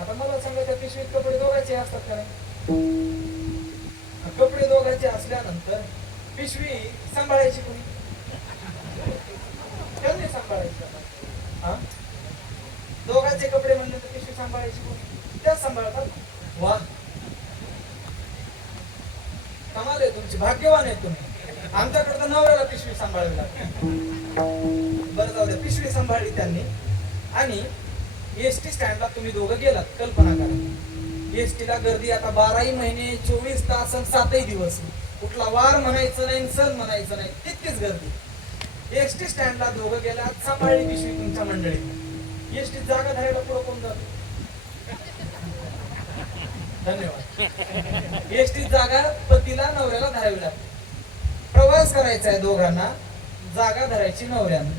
आता मला सांगा, त्या पिशवीत कपडे दोघांचे असतात का नाही. कपडे दोघांचे असल्यानंतर पिशवी सांभाळायची कोणी. त्यांनी सांभाळायचं. हा, दोघांचे कपडे म्हणले तर पिशवी सांभाळायची कोणी, त्याच सांभाळतात. वा, भाग्यवान आहे तुम्ही. आमच्याकडे तर नवऱ्याला पिशवी सांभाळावी लागते. बरं जाऊ द्या, पिशवी सांभाळली त्यांनी. आणि एसटी स्टँडला तुम्ही दोघं गेलात. कल्पना करा, एसटीला गर्दी आता 12ही महिने 24 तास आणि 7ही दिवस. कुठला वार म्हणायचं नाही, सण म्हणायचं नाही, तितकीच गर्दी. एसटी स्टँडला दोघं गेलात, सांभाळली पिशवी तुमच्या मंडळीत. एसटी जागा धरायला पुढं कोण जात? धन्यवाद. एसटी जागा पतीला नवऱ्याला धरावी लागते. प्रवास करायचा आहे दोघांना, जागा धरायची नवऱ्यानं.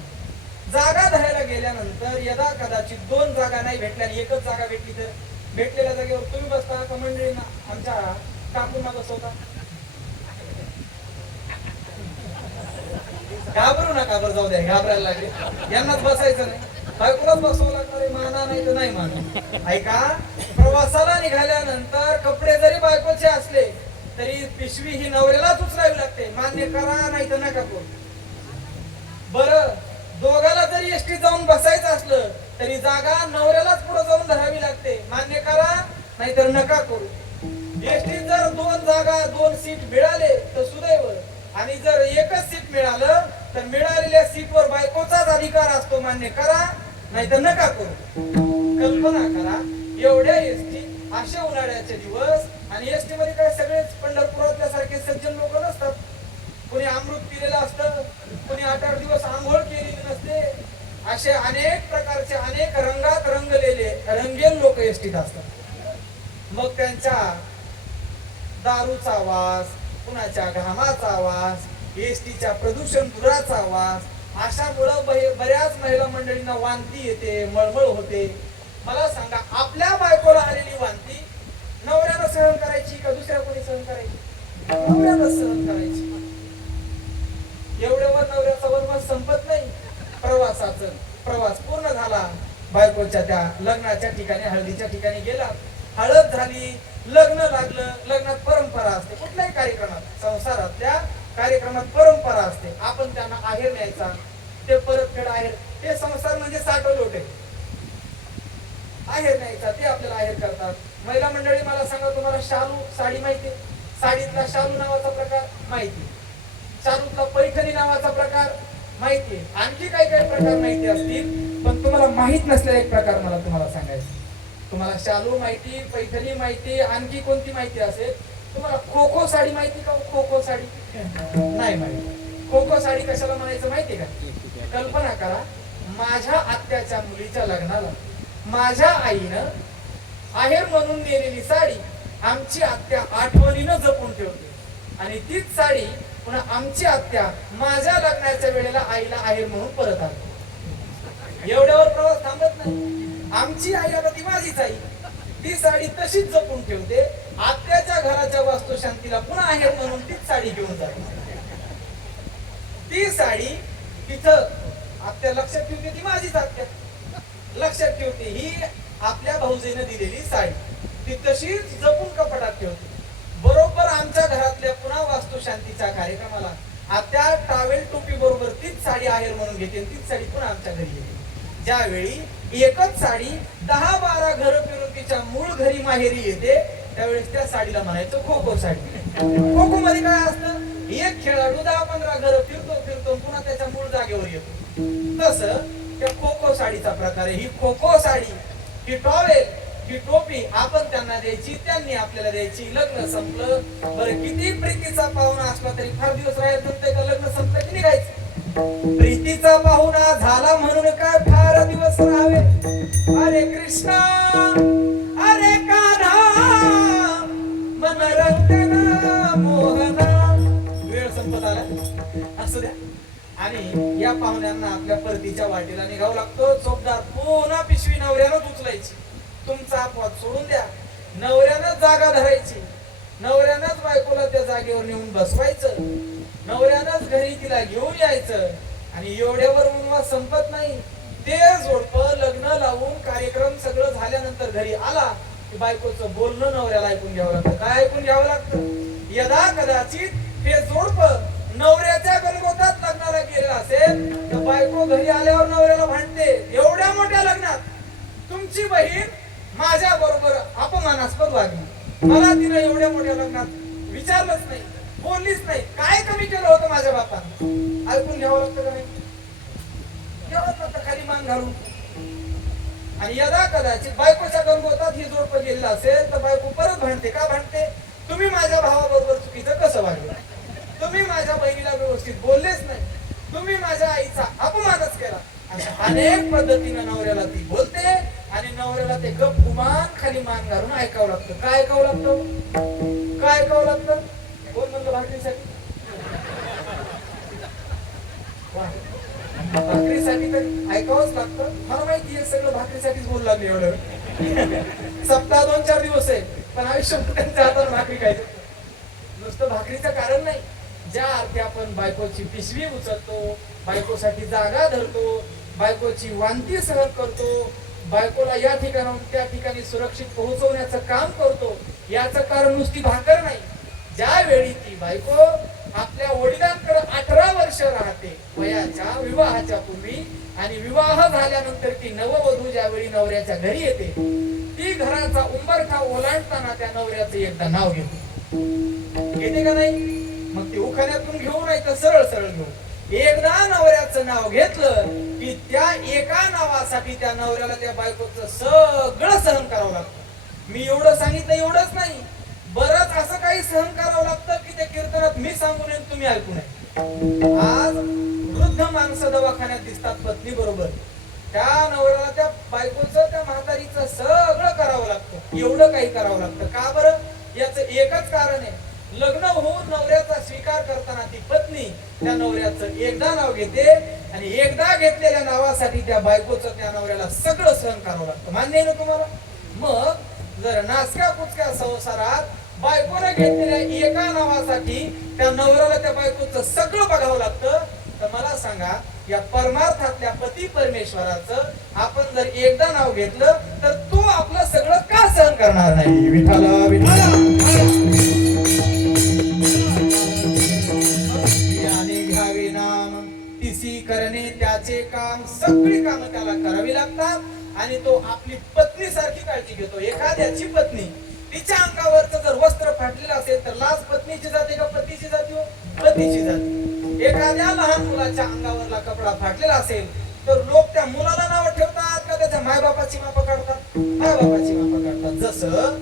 जागा धरायला गेल्यानंतर यदा कदाचित 2 जागा नाही भेटल्या आणि एकच जागा भेटली तर भेटलेल्या जागेवर तुम्ही बसता का मंडळींना आमच्या काकूंना बसवता? घाबरू नका. बरं जाऊ द्या, घाबरायला लागले. यांनाच बसायचं नाही, बायकोलाच बसवावं लागणार आहे. माना नाही तर नाही माना. ऐका, प्रवासाला निघाल्यानंतर कपडे जरी बायकोचे असले तरी पिशवी ही नवऱ्यालाच उचलावी लागते. मान्य करा नाही तर नका करू. बरं, दोघाला जरी एसटी जाऊन बसायचं असलं तरी जागा नवऱ्यालाच पुढे जाऊन धरावी लागते. मान्य करा नाही तर नका करू. एसटी जर 2 जागा 2 सीट मिळाले तर सुदैव, आणि जर एकच सीट मिळालं तर मिळालेल्या सीटवर बायकोचाच अधिकार असतो. मान्य करा नाही तर नका करू. कल्पना करा, एवढ्या एसटी अशा उन्हाळ्याचे दिवस, आणि एसटी मध्ये काय सगळेच पंढरपुरातल्या सारखे सज्जन लोक नसतात. कोणी अमृत पिलेलं असतं, कोणी 8-8 दिवस आंघोळ केलेली नसते. असे अनेक प्रकारचे, अनेक रंगात रंगलेले रंगीन लोक एसटीत असतात. मग त्यांच्या दारूचा वास, कुणाच्या घामाचा वास, एसटीच्या प्रदूषण धुराचा वास, अशामुळं बऱ्याच महिला मंडळींना वांती येते, मळमळ होते. मला सांगा, आपल्या बायकोला आलेली वांती नवऱ्यानं सहन करायची का दुसऱ्या कोणी सहन करायची? नवऱ्यानं सहन करायची. एवढ्यावर नवऱ्याचा वनवास संपत नाही. प्रवास पूर्ण झाला. बायकोच्या त्या लग्नाच्या ठिकाणी, हळदीच्या ठिकाणी गेला. हळद झाली, लग्न लागलं. लग्नात परंपरा असते. कुठल्याही कार्यक्रमात, संसारातल्या कार्यक्रमात परंपरा असते. आपण त्यांना आहेर न्यायचा, ते परतफेड आहेर. ते संसार म्हणजे साठवलोटे. आहेर न्यायचा, ते आपल्याला आहेर करतात. महिला मंडळी, मला सांगा, तुम्हाला शालू साडी माहिती? साडीतला शालू नावाचा प्रकार माहिती? शालूतला पैठणी नावाचा प्रकार माहिती? आणखी काही काही प्रकार माहिती असतील, पण तुम्हाला माहित नसलेला एक प्रकार मला तुम्हाला सांगायचा. तुम्हाला शालू माहिती, पैठणी माहिती, आणखी कोणती माहिती असेल? तुम्हाला खो-खो साडी माहिती का? खो-खो साडी नाही माहिती. खो-खो साडी कशाला म्हणायचं माहिती का? कल्पना करा, माझ्या आत्याच्या मुलीच्या लग्नाला माझ्या आईनं आहेर म्हणून नेलेली साडी आमची आत्या आठवणीनं जपून ठेवते, आणि तीच साडी पुन्हा आमची आत्या माझ्या लग्नाच्या वेळेला आईला आहेर म्हणून परत आली. एवढ्यावर प्रवास थांबत नाही. आमची आई, आता ती माझीच आई, ती साडी तशीच जपून ठेवते. आत्याच्या घराच्या वास्तुशांतीला पुन्हा आहेर म्हणून तीच साडी घेऊन जाते. ती साडी तिथं आत्या लक्षात ठेवते, ती माझीच आत्या लक्षात ठेवते. ही आपल्या भाऊजीने दिलेली साडी ती तशीच जपून कपाटात ठेवते. बरोबर आमच्या घरातल्या पुन्हा वास्तुशांतीच्या कार्यक्रमाला आत्या टावेल टोपी बरोबर तीच साडी आहेर म्हणून घेते, तीच साडी पुन्हा आमच्या घरी येते. ज्यावेळी एकच साडी 10-12 घर फिरून तिच्या मूळ घरी माहेरी येते, त्यावेळेस त्या साडीला म्हणायचं खो-खो साडी. खो-खो मध्ये काय असतं? एक खेळाडू 10-15 घर फिरतो पुन्हा त्याच्या मूळ जागेवर येतो. तसं त्या खो-खो साडीचा प्रकार आहे. ही खो-खो साडी, ही टॉवेल, ही टोपी आपण त्यांना द्यायची, त्यांनी आपल्याला द्यायची. लग्न संपलं. बरं, किती प्रीतीचा पाहुणा असला तरी फार दिवस राहायला जमतंय का? लग्न संपलं की निघायचं. प्रीतीचा पाहुणा झाला म्हणून काय फार दिवस राहावे? अरे कृष्णा, अरे कान्हा, मन रंगना मोहना. वेळ संपत आला, असू द्या. आणि या पाहुण्यांना आपल्या परतीच्या वाटेला निघावं लागतो. चोपदार पुन्हा पिशवी नवऱ्यानंच उचलायची. तुमचा अपवाद सोडून द्या, नवऱ्यानंच जागा धरायची, नवऱ्यानंच बायकोला त्या जागेवर नेऊन बसवायचं, नवऱ्यानंच घरी तिला घेऊन यायचं. आणि एवढ्यावर वनवास संपत नाही. ते जोडपं लग्न लावून कार्यक्रम सगळं झाल्यानंतर घरी आला की बायकोचं बोलणं नवऱ्याला ऐकून घ्यावं लागतं. काय ऐकून घ्यावं लागतं? यदा कदाचित ते जोडपं नवऱ्याच्या गणगोतात लग्नाला गेलं असेल तर बायको घरी आल्यावर नवऱ्याला भांडते, एवढ्या मोठ्या लग्नात तुमची बहीण माझ्या बरोबर अपमानास्पद वागली, मला तिने एवढ्या मोठ्या लग्नात विचारलंच नाही, बोललीच नाही. काय कमी केलं होतं माझ्या बापानं? ऐकून घ्यावं लागतं का नाही? घ्यावं लागतं खाली मान घालून. आणि यदा कदाचित बायकोच्या गणगोतात ही जोडपं गेलेलं असेल तर बायको परत भांडते. का भांडते? तुम्ही माझ्या भावाबरोबर चुकीचं कसं वागलं? तुम्ही माझ्या बहिणीला व्यवस्थित बोललेच नाही, तुम्ही माझ्या आईचा अपमानच केला. अशा अनेक पद्धतीने नवऱ्याला ती बोलते आणि नवऱ्याला ते गप गुमान खाली मान घालून ऐकावं लागतं. काय ऐकावं लागतं? काय ऐकावं लागतं? कोण म्हणलं भाकरीसाठी? वा. भाकरीसाठी तर ऐकावंच लागतं. मला माहिती आहे सगळं भाकरीसाठीच बोलू लागले एवढं. सप्ताह 2-4 दिवस आहे पण आयुष्यभर त्यांच्या हाताने भाकरी खायचं. नुसतं भाकरीचं कारण नाही. ज्या अर्थी आपण बायकोची पिशवी उचलतो, बायकोसाठी जागा धरतो, बायकोची वांती सहन करतो, बायकोला या ठिकाणाहून त्या ठिकाणी सुरक्षित पोहोचवण्याचं काम करतो, याचं कारण नुसती भाकर नाही. ज्या वेळी ती बायको आपल्या वडिलांकडे 18 वर्ष राहते वयाच्या विवाहाच्या पूर्वी आणि विवाह झाल्यानंतर ती नववधू ज्यावेळी नवऱ्याच्या घरी येते, ती घराचा उंबरठा ओलांडताना त्या नवऱ्याचं एकदा नाव घेते का नाही? मग ती उखाण्यातून घेऊ नाही तर सरळ सरळ घेऊ. एकदा नवऱ्याचं नाव घेतलं की त्या एका नावासाठी त्या नवऱ्याला त्या बायकोचं सगळं सहन करावं लागतं. मी एवढं सांगितलं एवढंच नाही, बरंच असं काही सहन करावं लागतं की त्या कीर्तनात मी सांगू नये तुम्ही ऐकू नये. आज वृद्ध माणसं दवाखान्यात दिसतात पत्नी बरोबर, त्या नवऱ्याला त्या बायकोचं त्या म्हातारीचं सगळं करावं लागतं. एवढं काही करावं लागतं का बरं? याचं एकच कारण आहे, लग्न होऊन नवऱ्याचा स्वीकार करताना ती पत्नी त्या नवऱ्याचं एकदा नाव घेते आणि एकदा घेतलेल्या नावासाठी त्या बायकोचं त्या नवऱ्याला सगळं सहन करावं लागतं. मान्य आहे ना तुम्हाला? मग जर नासक्या कुचक्या संसारात बायकोने घेतलेल्या एका नावासाठी त्या नवऱ्याला त्या बायकोचं सगळं बघावं लागतं, तर मला सांगा या परमार्थातल्या पती परमेश्वराचं आपण जर एकदा नाव घेतलं तर तो आपलं सगळं का सहन करणार नाही? विठाला विठाला घ्यावे नाम तिसी करणे त्याचे काम. सगळी कामं त्याला करावी लागतात आणि तो आपली पत्नी सारखी काळजी घेतो. एखाद्याची पत्नी तिच्या अंगावरचं जर वस्त्र फाटलेलं असेल तर लाज पत्नीची जाते का पतीची जाते? हो, पतीची जाते. एखाद्या लहान मुलाच्या अंगावरला कपडा फाटलेला असेल तर लोक त्या मुलाला नाव ठेवतात का त्याच्या मायबापाची मापा काढतात? मायबापाची मापा काढतात. जसं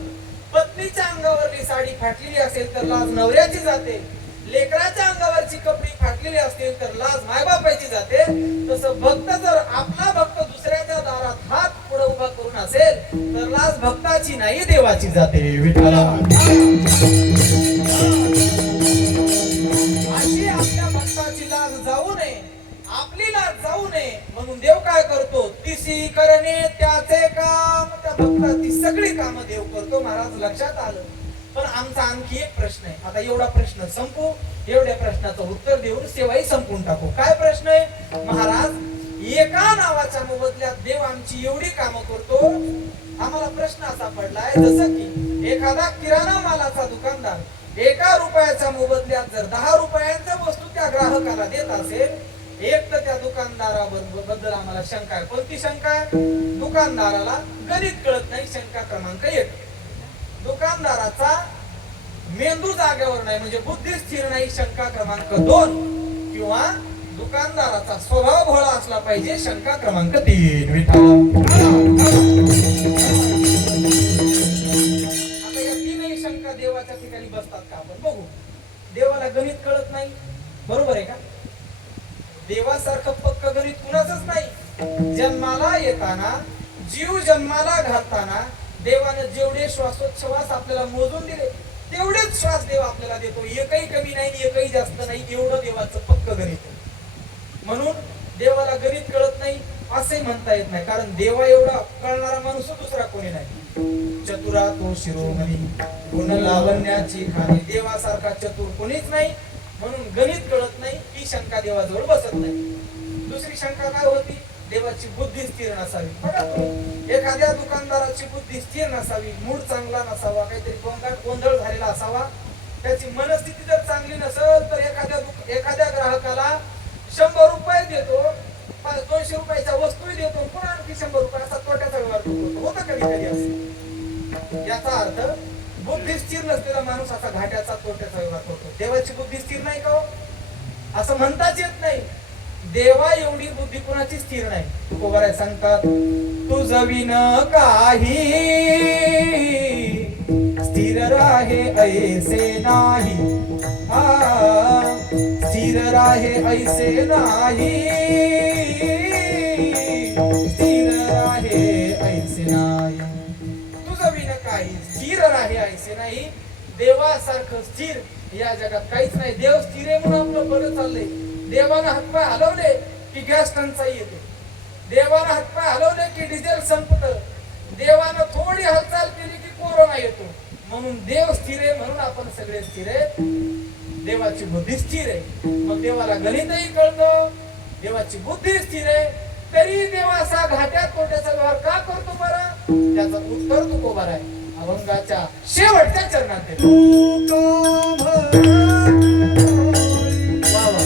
पत्नीच्या अंगावरली साडी फाटलेली असेल तर लाज नवऱ्याची जाते, लेकराच्या अंगावरची कपडी फाटलेली असतील तर लाज मायबापाची जाते, तसं भक्त जर आपला भक्त दुसऱ्याच्या दारात हात पुढे उभा करून असेल तर लाज भक्ताची नाही देवाची जाते. विठ्ठला अशी आपल्या भक्ताची लाज जाऊ नये, आपली लाज जाऊ नये म्हणून देव काय करतो? तिसी करणे त्याचे काम. त्या भक्ताची सगळी कामं देव करतो. महाराज लक्षात आलं? पण आमचा आणखी एक प्रश्न आहे. आता एवढा प्रश्न संपू, एवढ्या प्रश्नाचं उत्तर देऊन सेवाही संपून टाकू. काय प्रश्न आहे? महाराज, एका नावाच्या मोबदल्यात देव आमची एवढी कामं करतो. आम्हाला प्रश्न असा पडलाय, जसं की एखादा किराणा मालाचा दुकानदार 1 रुपयाच्या मोबदल्यात जर 10 रुपयांच्या वस्तू त्या ग्राहकाला देत असेल, एक तर त्या दुकानदाराबद्दल आम्हाला शंका आहे. कोणती शंका आहे? दुकानदाराला गणित कळत नाही. शंका क्रमांक 1. दुकानदाराचा मेंदू जागेवर नाही म्हणजे बुद्धी स्थिर नाही. शंका क्रमांक 2. किंवा दुकानदाराचा स्वभाव भोळा असला पाहिजे. शंका क्रमांक 3. आता या तीनही शंका देवाच्या ठिकाणी बसतात का? आपण बघू. देवाला गणित कळत नाही, बरोबर आहे का? देवासारखं पक्क गणित कुणाचंच नाही. जन्माला येताना, जीव जन्माला घालताना देवाने जेवढे श्वासोच्छवास आपल्याला मोजून दिले तेवढेच श्वास देव आपल्याला देतो. एकही कमी नाही, एकही जास्त नाही. एवढं देवाचं पक्क गणित आहे. म्हणून देवाला गणित कळत नाही असंही म्हणता येत नाही, कारण देवा एवढा कळणारा माणूस दुसरा कोणी नाही. चतुरा तो शिरोमणी, गुण लावण्याची खाणी. देवासारखा चतुर कोणीच नाही, म्हणून गणित कळत नाही ही शंका देवाजवळ बसत नाही. दुसरी शंका काय होती? देवाची बुद्धी स्थिर नसावी. बघा तुम्ही, एखाद्या दुकानदाराची बुद्धी स्थिर नसावी, मूड चांगला नसावा, काहीतरी गोंधळ झालेला असावा, त्याची मनस्थिती जर चांगली नसेल तर एखाद्या ग्राहकाला 100 रुपये देतो, 200 रुपयाच्या वस्तूही देतो, पुन्हा आणखी 100 रुपये असा तोट्याचा व्यवहार होतो. होतं कधी कधी असं. याचा अर्थ बुद्धी स्थिर नसलेला माणूस असा घाट्याचा तोट्याचा व्यवहार करतो. देवाची बुद्धी स्थिर नाही का हो? असं म्हणताच येत नाही. देवा एवढी बुद्धी कुणाची स्थिर नाही. तुकोबाराय सांगतात, तुझ विन काही स्थिर राहे ऐसे नाही. स्थिर राहे ऐसे नाही. स्थिर राहे ऐसे नाही. तुझ विन काही स्थिर राहे ऐसे नाही. देवासारखं स्थिर या जगात काहीच नाही. देव स्थिर आहे म्हणून आपलं बरं चाललंय. देवानं हातपाय हलवले की गॅस टंचाई येते. देवानं हातपाय हलवले की डिझेल संपतं. देवानं थोडी हालचाल केली की कोरोना येतो. म्हणून देव स्थिर आहे म्हणून आपण सगळे स्थिर आहेत. देवाची बुद्धी स्थिर आहे. मग देवाला गणितही कळतं. देवाची बुद्धी स्थिर आहे तरी देव असा घाट्यात तोट्याचा व्यवहार का करतो बरं? त्याचं उत्तर तुकोबार आहे अभंगाच्या शेवटच्या चरणात देतो. वा वा.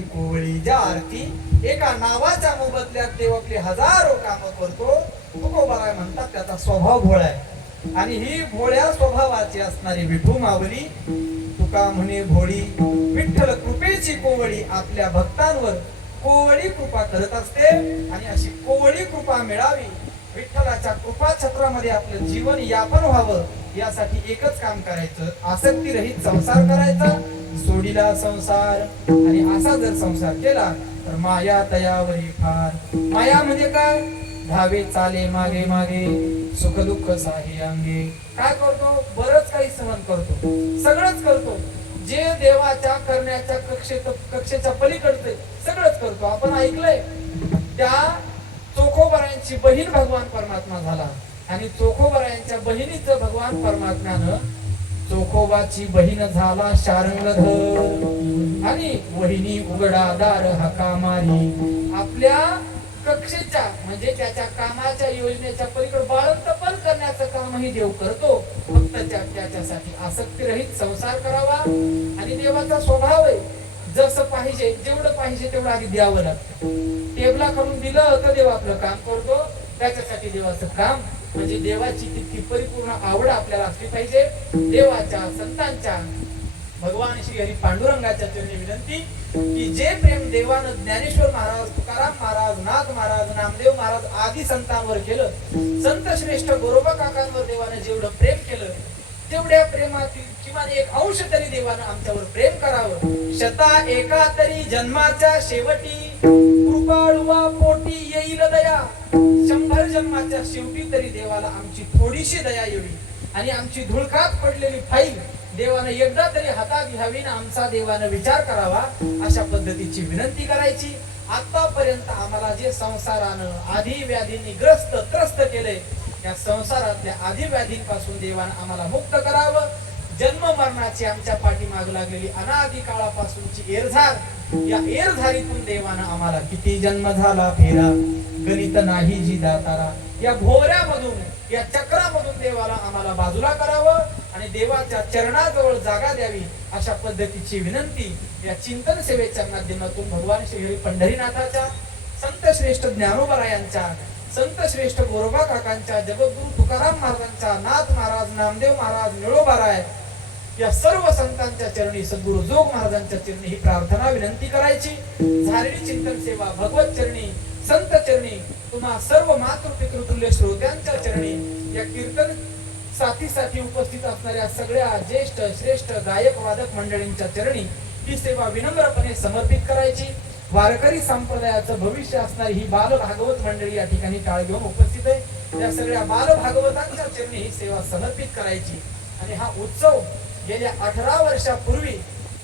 कृपेची कोवळी ज्या अर्थी एका नावाच्या मोबदल्यात देव आपली हजारो कामं करतो तुकोबाराय म्हणतात त्याचा स्वभाव भोळा आहे. आणि ही भोळ्या स्वभावाची असणारी विठू मावली तुका म्हणे भोळी विठ्ठल कृपेची कोवळी आपल्या भक्तांवर कोवळी कृपा करत असते. आणि अशी कोवळी कृपा मिळावी विठ्ठलाच्या कृपा छत्रामध्ये आपलं जीवन यापन व्हावं यासाठी एकच काम करायचं आसक्ती रहित संसार करायचा सोडीला संसार. आणि असा जर संसार केला तर माया तयावरी फार. माया म्हणजे काय धावे चाले मागे मागे सुख दुःख साहे अंगे. काय करतो बरच काही सहन करतो सगळंच करतो जे देवाच्या करण्याच्या कक्षेच्या पलीकडचे सगळंच करतो. आपण ऐकलंय त्या चोखोबरायांची बहीण भगवान परमात्मा झाला आणि चोखोबरायांच्या बहिणीचं भगवान परमात्म्यानं चोखोबाची बहीण झाला शारंगधर आणि वहिनी उघडादार हाका मारी. आपल्या कक्षेच्या म्हणजे त्याच्या कामाच्या योजनेच्या पलीकडे बाळंतपण करण्याचं कामही देव करतो. फक्त त्याच्यासाठी आसक्तीरहित संसार करावा. आणि देवाचा स्वभाव आहे जसं पाहिजे जेवढं पाहिजे तेवढं आधी द्यावं लागतं. टेबला करून दिलं तर देव आपलं काम करतो. त्याच्यासाठी देवाचं काम म्हणजे देवाची तितकी परिपूर्ण आवड आपल्याला असली पाहिजे. देवाच्या संतांच्या भगवान श्री हरी पांडुरंगाच्या चरणी विनंती की जे प्रेम देवानं ज्ञानेश्वर महाराज तुकाराम महाराज नाथ महाराज नामदेव महाराज आदी संतांवर केलं संत श्रेष्ठ गोरोबा काकांवर देवानं जेवढं प्रेम केलं तेवढ्या प्रेमातील किमान एक अंश तरी देवानं आमच्यावर प्रेम करावं. शता एका तरी जन्माच्या शेवटी कृपाळुवा पोटी येईल दया. 100 जन्माच्या शेवटी तरी देवाला आमची थोडीशी दया येवी आणि आमची धुळकात पडलेली फाईल देवानं एकदा तरी हातात घ्यावी ना आमचा देवानं विचार करावा अशा पद्धतीची विनंती करायची. आतापर्यंत आम्हाला जे संसारानं आधी व्याधींनी त्रस्त केले या संसारातल्या आधी व्याधींपासून देवानं आम्हाला मुक्त करावं. जन्म मरणाची आमच्या पाठीमाग लागलेली अनादी काळापासूनची एरझार या एरझारीतून देवानं आम्हाला किती जन्म झाला फेरा गणित नाही जी दातारा या भोवऱ्यामधून या चक्रामधून देवाला आम्हाला बाजूला करावं आणि देवाच्या चरणाजवळ जागा द्यावी अशा पद्धतीची विनंती या चिंतन सेवेच्या माध्यमातून भगवान श्री हरी पंढरीनाथाच्या संत श्रेष्ठ ज्ञानोबरायांच्या संत श्रेष्ठ गोरोबा काकांच्या जगद्गुरु तुकाराम महाराजांच्या नाथ महाराज नामदेव महाराज निळोबाराय या सर्व संतांच्या चरणी सद्गुरु जोग महाराजांच्या चरणी ही प्रार्थना विनंती करायची. झालेली चिंतन सेवा भगवत चरणी संत चरणी तुम्हा सर्व मातृपितृतुल्य श्रोत्यांच्या चरणी या कीर्तन साथीसाठी उपस्थित असणाऱ्या सगळ्या ज्येष्ठ श्रेष्ठ गायक वादक मंडळींच्या चरणी ही सेवा विनम्रपणे समर्पित करायची. वारकरी संप्रदायाचं भविष्य असणारी ही बाल भागवत मंडळी या ठिकाणी टाळ घेऊन उपस्थित आहे. त्या सगळ्या बाल भागवतांच्या चरणी ही सेवा समर्पित करायची. आणि हा उत्सव गेल्या 18 वर्षापूर्वी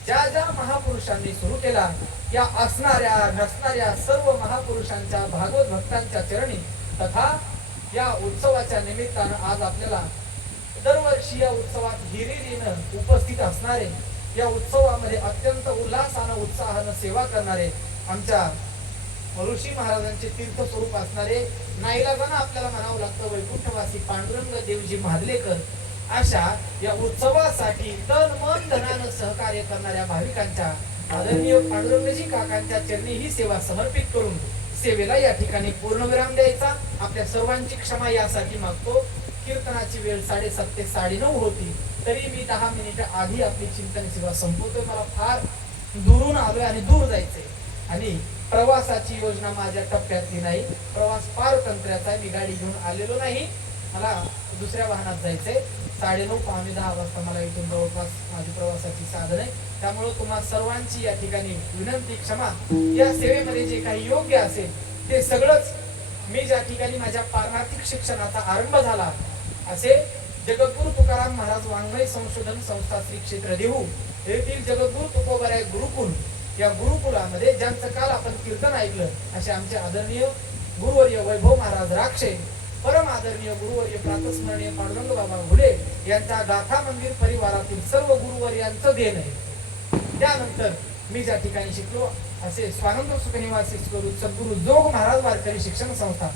ज्या ज्या महापुरुषांनी सुरू केला या असणाऱ्या नसणाऱ्या सर्व महापुरुषांच्या भागवत भक्तांच्या चरणी तथा या उत्सवाच्या निमित्तानं आज आपल्याला दरवर्षी या उत्सवात हिरिरीनं उपस्थित असणारे या उत्सवामध्ये अत्यंत उल्हासानं उत्साहानं सेवा करणारे आमच्या ऋषी महाराजांचे तीर्थ स्वरूप असणारे नाईलाजानं आपल्याला म्हणावं लागतं वैकुंठवासी पांडुरंग देवजी महादलेकर अशा या उत्सवासाठी तन मन धनानं सहकार्य करणाऱ्या भाविकांच्या आदरणीय पांडुरंगजी काकांच्या चरणी ही सेवा समर्पित करून सेवेला या ठिकाणी पूर्णविराम द्यायचा. आपल्या सर्वांची क्षमा यासाठी मागतो. कीर्तनाची वेळ 7:30 ते 9:30 होती तरी मी 10 मिनिटं आधी आपली चिंतन सेवा संपवतोय. मला फार दुरून आलोय आणि दूर जायचंय आणि प्रवासाची योजना माझ्या टप्प्यातली नाही. प्रवास फार तंत्र्याचा आहे. मी गाडी घेऊन आलेलो नाही. मला दुसऱ्या वाहनात जायचंय. 9:30 पावणे 10 वाजता मला इथून जवळपास माझी प्रवासाची साधन आहे. त्यामुळे तुम्हा सर्वांची या ठिकाणी विनंती क्षमा. या सेवेमध्ये जे काही योग्य असेल ते सगळंच मी ज्या ठिकाणी माझ्या पारमार्थिक शिक्षणाचा आरंभ झाला असे जगद्गुरु तुकाराम महाराज वाङ्मय संशोधन संस्था श्री क्षेत्र देहू येथील जगद्गुरु तुकोबाराय गुरुकुल या गुरुकुलामध्ये ज्यांचं काल आपण कीर्तन ऐकलं असे आमचे आदरणीय गुरुवर्य वैभव महाराज राक्षे परम आदरणीय गुरुवर्य प्रातस्मरणीय पांडुरंग बाबा घुले यांच्या गाथा मंदिर परिवारातील सर्व गुरुवर्यांचं देण आहे. त्यानंतर मी ज्या ठिकाणी शिकलो असे स्वानंद सुखनिवासी सद्गुरु जोग महाराज वारकरी शिक्षण संस्था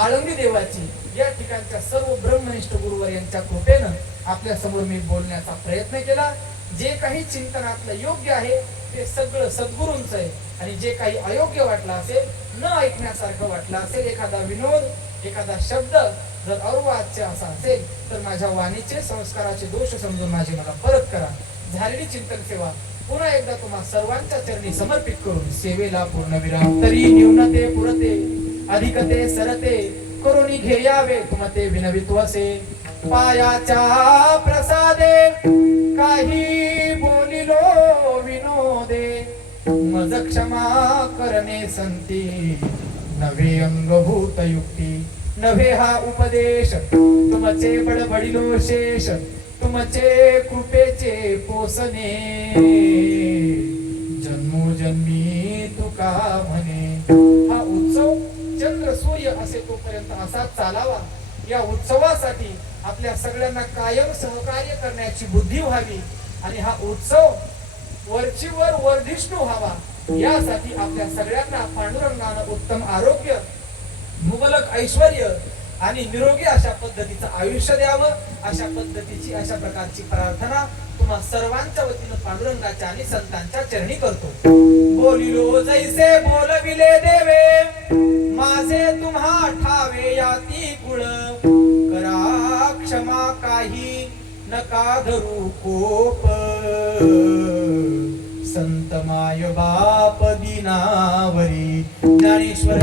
आळंदी देवाची या ठिकाणच्या सर्व ब्रह्मनिष्ठ गुरुवर्यांच्या कृपेनं आपल्या समोर मी बोलण्याचा प्रयत्न केला. जे काही चिंतनातलं योग्य आहे ते सगळं सद्गुरूंचं आहे आणि जे काही अयोग्य वाटलं असेल, न ऐकण्यासारखं वाटलं असेल, एखादा विनोद, एखादा शब्द जर अरुवाच्य असा असेल तर माझ्या वाणीचे संस्काराचे दोष समजून माझी मला परत करा. झालेली चिंतन सेवा पुन्हा एकदा तुम्हा सर्वांच्या चरणी समर्पित करून सेवेला पूर्णविराम. तरी न्यूनते पुरते अधिकते सरते करुणी घेयावे तुमते विनवित्व असे. पायाच्या प्रसादे काही बोलिलो विनोदे मज क्षमा करणे संती नवे अंगभूत युक्ती. नव्हे हा उपदेश तुमचे बडबडिलो शेष तुमचे कृपेचे पोसणे जन्मोजन्मी तुका म्हणे. हा उत्सव चंद्र सूर्य असे तोपर्यंत असाच चालावा. या उत्सवासाठी आपल्या सगळ्यांना कायम सहकार्य करण्याची बुद्धी व्हावी आणि हा उत्सव वरचीवर वर्धिष्णू व्हावा. यासाठी आपल्या सगळ्यांना पांडुरंगानं उत्तम आरोग्य, मुबलक ऐश्वर्य आणि निरोगी अशा पद्धतीचं आयुष्य द्यावं. अशा पद्धतीची अशा प्रकारची प्रार्थना तुम्हा सर्वांच्या वतीनं पांडुरंगाच्या आणि संतांच्या चरणी करतो. बोलिलो जैसे बोलविले देवे माझे तुम्हा ठावे याती कुळ. करा क्षमा काही नका धरू कोप संत माय बाप दिनावरी. ज्ञानेश्वर